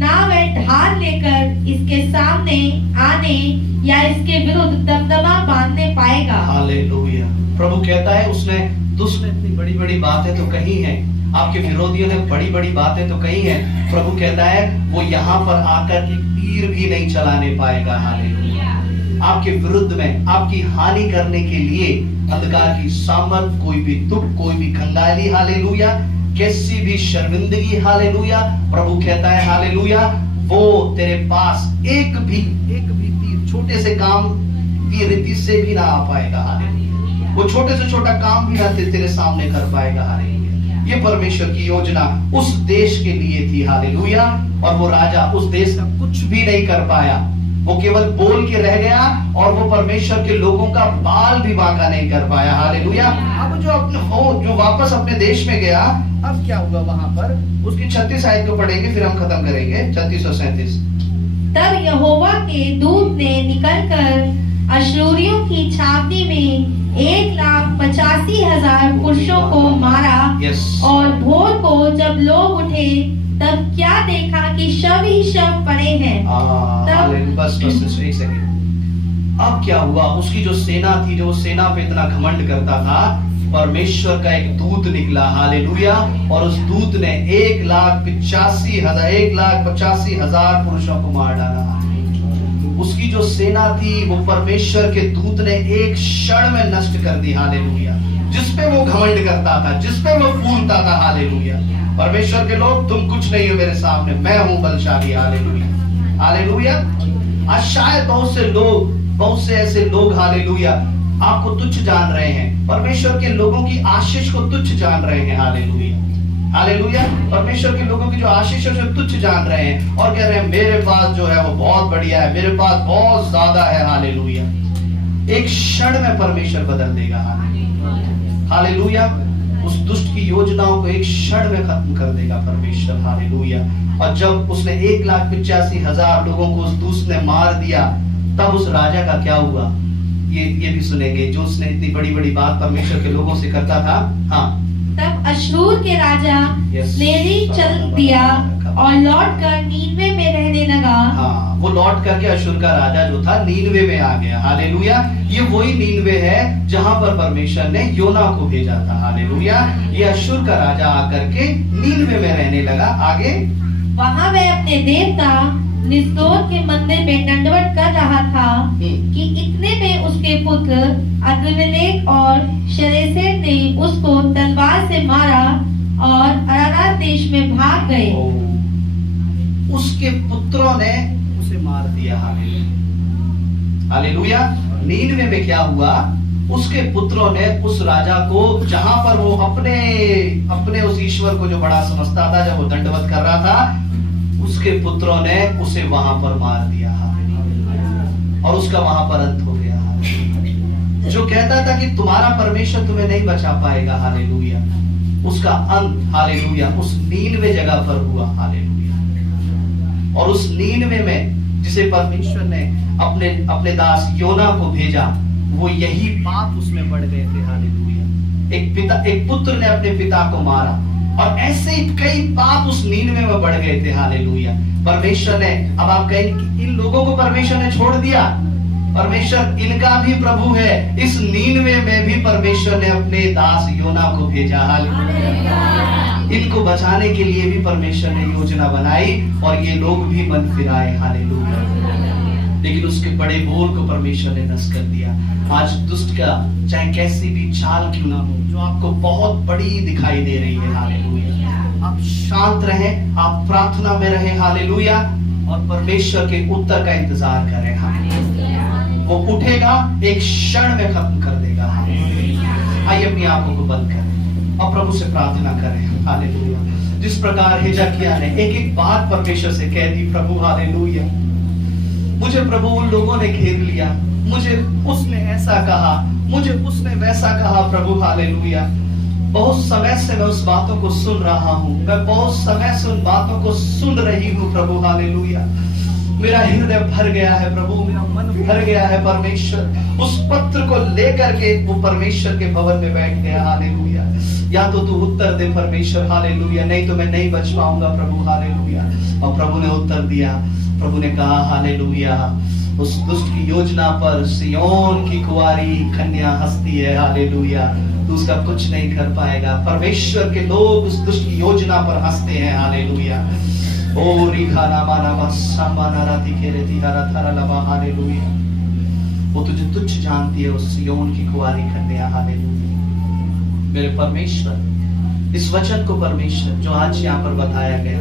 ना वह ढाल लेकर इसके सामने आने या इसके विरुद्ध दमदमा बांधने पाएगा, हालेलुया। प्रभु कहता है उसने इतनी बड़ी बड़ी बातें तो कही हैं, आपके विरोधियों ने बड़ी बड़ी बातें तो कही हैं। प्रभु कहता है वो यहाँ पर आकर के तीर भी नहीं चलाने पाएगा, हालेलुया। आपके विरुद्ध में आपकी हानि करने के लिए अंधकार की सामर्थ, कोई भी दुख, कोई भी कंगाली, हालेलुया, कैसी भी शर्मिंदगी, हालेलुया, प्रभु कहता है, हालेलुया, वो तेरे पास एक भी तीर, छोटे से काम की रीति से भी ना आ पाएगा, हालेलुया। वो छोटे से छोटा काम भी ना तेरे सामने कर पाएगा, हालेलुया। ये परमेश्वर की योजना उस देश के लिए थी, हालेलुया। और वो राजा उस देश का कुछ भी नहीं कर पाया, वो केवल बोल के रह गया और वो परमेश्वर के लोगों का बाल भी बांका नहीं कर पाया, हालेलुया। अब जो वापस अपने देश में गया, अब क्या हुआ वहां पर? उसकी 36 आयत को पढ़ेंगे, फिर हम खत्म करेंगे, 36 और 37। तब यहोवा के दूत ने निकलकर अश्शूरियों की छावनी में 1,85,000 पुरुषों को मारा। और भोर को जब लोग उठे तब क्या देखा कि शव ही शव पड़े हैं। तब बस एक सेकंड। अब क्या हुआ? उसकी जो सेना थी, जो सेना पे इतना घमंड करता था, परमेश्वर का एक दूत निकला, हालेलुया। और उस दूत ने 1,85,000 पुरुषों को मार डाला। उसकी जो सेना थी वो परमेश्वर के दूत ने एक क्षण में नष्ट कर दी। हालेलुया। जिस पे वो घमंड करता था, जिस पे वो फूलता था। हालेलुया। परमेश्वर के लोग, तुम कुछ नहीं हो मेरे सामने, मैं हूं बलशाली। हालेलुया। हालेलुया। आज शायद बहुत से ऐसे लोग हालेलुया आपको तुच्छ जान रहे हैं, परमेश्वर के लोगों की आशीष को तुच्छ जान रहे हैं। हालेलुया। हालेलुया। परमेश्वर के लोगों की जो आशीष है उसे तुच्छ जान रहे हैं और कह रहे हैं मेरे पास जो है वो बहुत बढ़िया है, मेरे पास बहुत ज्यादा है। हालेलुया। एक क्षण में परमेश्वर बदल देगा। हालेलुया। उस दुष्ट की योजनाओं को एक क्षण में खत्म कर देगा परमेश्वर। हालेलुया। और जब उसने 1,85,000 लोगों को उस दुष्ट ने मार दिया, तब उस राजा का क्या हुआ ये भी सुनेंगे, जो उसने इतनी बड़ी बड़ी बात परमेश्वर के लोगों से करता था। हाँ। तब अश्शूर के राजा नेरी चल दिया और लौटकर नीनवे में रहने लगा। हाँ, वो लौट करके अश्शूर का राजा जो था नीनवे में आ गया। हालेलुया। ये वही नीनवे है जहां पर परमेश्वर ने योना को भेजा था। हालेलुया। ये अश्शूर का राजा आकर के नीनवे में रहने लगा। आगे वहां वह अपने देवता निस्रोक के मंदिर में दंडवत कर रहा था कि इतने में उसके पुत्र अबीमेलेक और शरेसेर ने उसको तलवार से मारा और अरारात देश में भाग गए। उसके पुत्रों ने उसे मार दिया। हालेलुया। नीनवे में क्या हुआ, उसके पुत्रों ने उस राजा को, जहां पर वो अपने उस ईश्वर को जो बड़ा समझता था, जब वो दंडवत कर रहा था, उसके पुत्रों ने उसे वहां पर मार दिया। और उसका वहां पर अंत हो गया। जो कहता था कि तुम्हारा परमेश्वर तुम्हें नहीं बचा पाएगा। हालेलुया। उसका अंत हालेलुया उस नीनवे जगह पर हुआ। हालेलुया। और उस नीनवे में जिसे परमेश्वर ने अपने दास योना को भेजा, वो यही पाप उसमें बढ़ गए थे। हालेलुया। एक पुत्र ने अपने पिता को मारा और ऐसे ही कई पाप उस नीनवे में बढ़ गए थे। हालेलुया। परमेश्वर ने, अब आप कहेंगे कि इन लोगों को परमेश्वर ने छोड़ दिया, परमेश्वर इनका भी प्रभु है। इस नीनवे में भी परमेश्वर ने अपने दास योना को भेजा। हालेलुया। इनको बचाने के लिए भी परमेश्वर ने योजना बनाई और ये लोग भी मन फिराए। हालेलुया। लेकिन उसके बड़े बोल को परमेश्वर ने नष्ट कर दिया। आज दुष्ट का चाहे कैसी भी चाल क्यों ना हो, जो आपको बहुत बड़ी दिखाई दे रही है। हालेलुया। आप शांत रहें, आप प्रार्थना में रहें। हालेलुया। और परमेश्वर के उत्तर का इंतजार करें। हालेलुया। वो उठेगा, एक क्षण में खत्म कर देगा। हालेलुया। आइए अपनी आंखों को बंद करें और प्रभु से प्रार्थना करें। हालेलुया। जिस प्रकार हिजकिय्याह ने एक एक बात परमेश्वर से कह दी, प्रभु हालेलुया, मुझे प्रभु उन लोगों ने घेर लिया, मुझे उसने ऐसा कहा, मुझे उसने वैसा कहा। प्रभु हालेलुया। बहुत समय से मैं उस बातों को सुन रहा हूँ, मैं बहुत समय से उन बातों को सुन रही हूँ। प्रभु हालेलुया। मेरा हृदय भर गया है प्रभु, मेरा मन भर गया है। परमेश्वर उस पत्र को लेकर के वो परमेश्वर के भवन में बैठ गया। हालेलुया। या तो तू उत्तर दे परमेश्वर। हालेलुया। नहीं तो मैं नहीं बच पाऊंगा। प्रभु हालेलुया। और प्रभु ने उत्तर दिया। प्रभु ने कहा हालेलुया, उस दुष्ट की योजना पर सियोन की कुंवारी कन्या हंसती है। हालेलुया। तू उसका कुछ नहीं कर पाएगा। परमेश्वर के लोग उस दुष्ट की योजना पर हंसते हैं। हालेलुया। ओ रिखाना माना बसामाना राती खेरेती हरा थारा लबा। हालेलुया। वो तुझे तुच्छ जानती है, उस सियोन की कुंवारी कन्या। हालेलुया। मेरे परमेश्वर, इस वचन को परमेश्वर जो आज यहाँ पर बताया गया,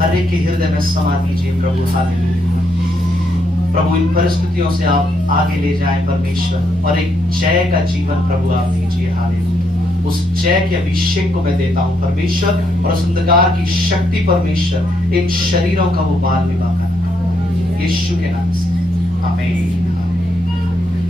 हर एक के हृदय में समा दीजिए प्रभु। हालेलुया। प्रभु इन परिस्थितियों से आप आगे ले जाएं परमेश्वर, और एक जय का जीवन प्रभु आप दीजिए। हालेलुया। उस जय के अभिषेक को मैं देता हूं परमेश्वर, और उस अंधकार की शक्ति परमेश्वर इन शरीरों का वो बाल विवाह करना, यीशु के नाम से आमीन।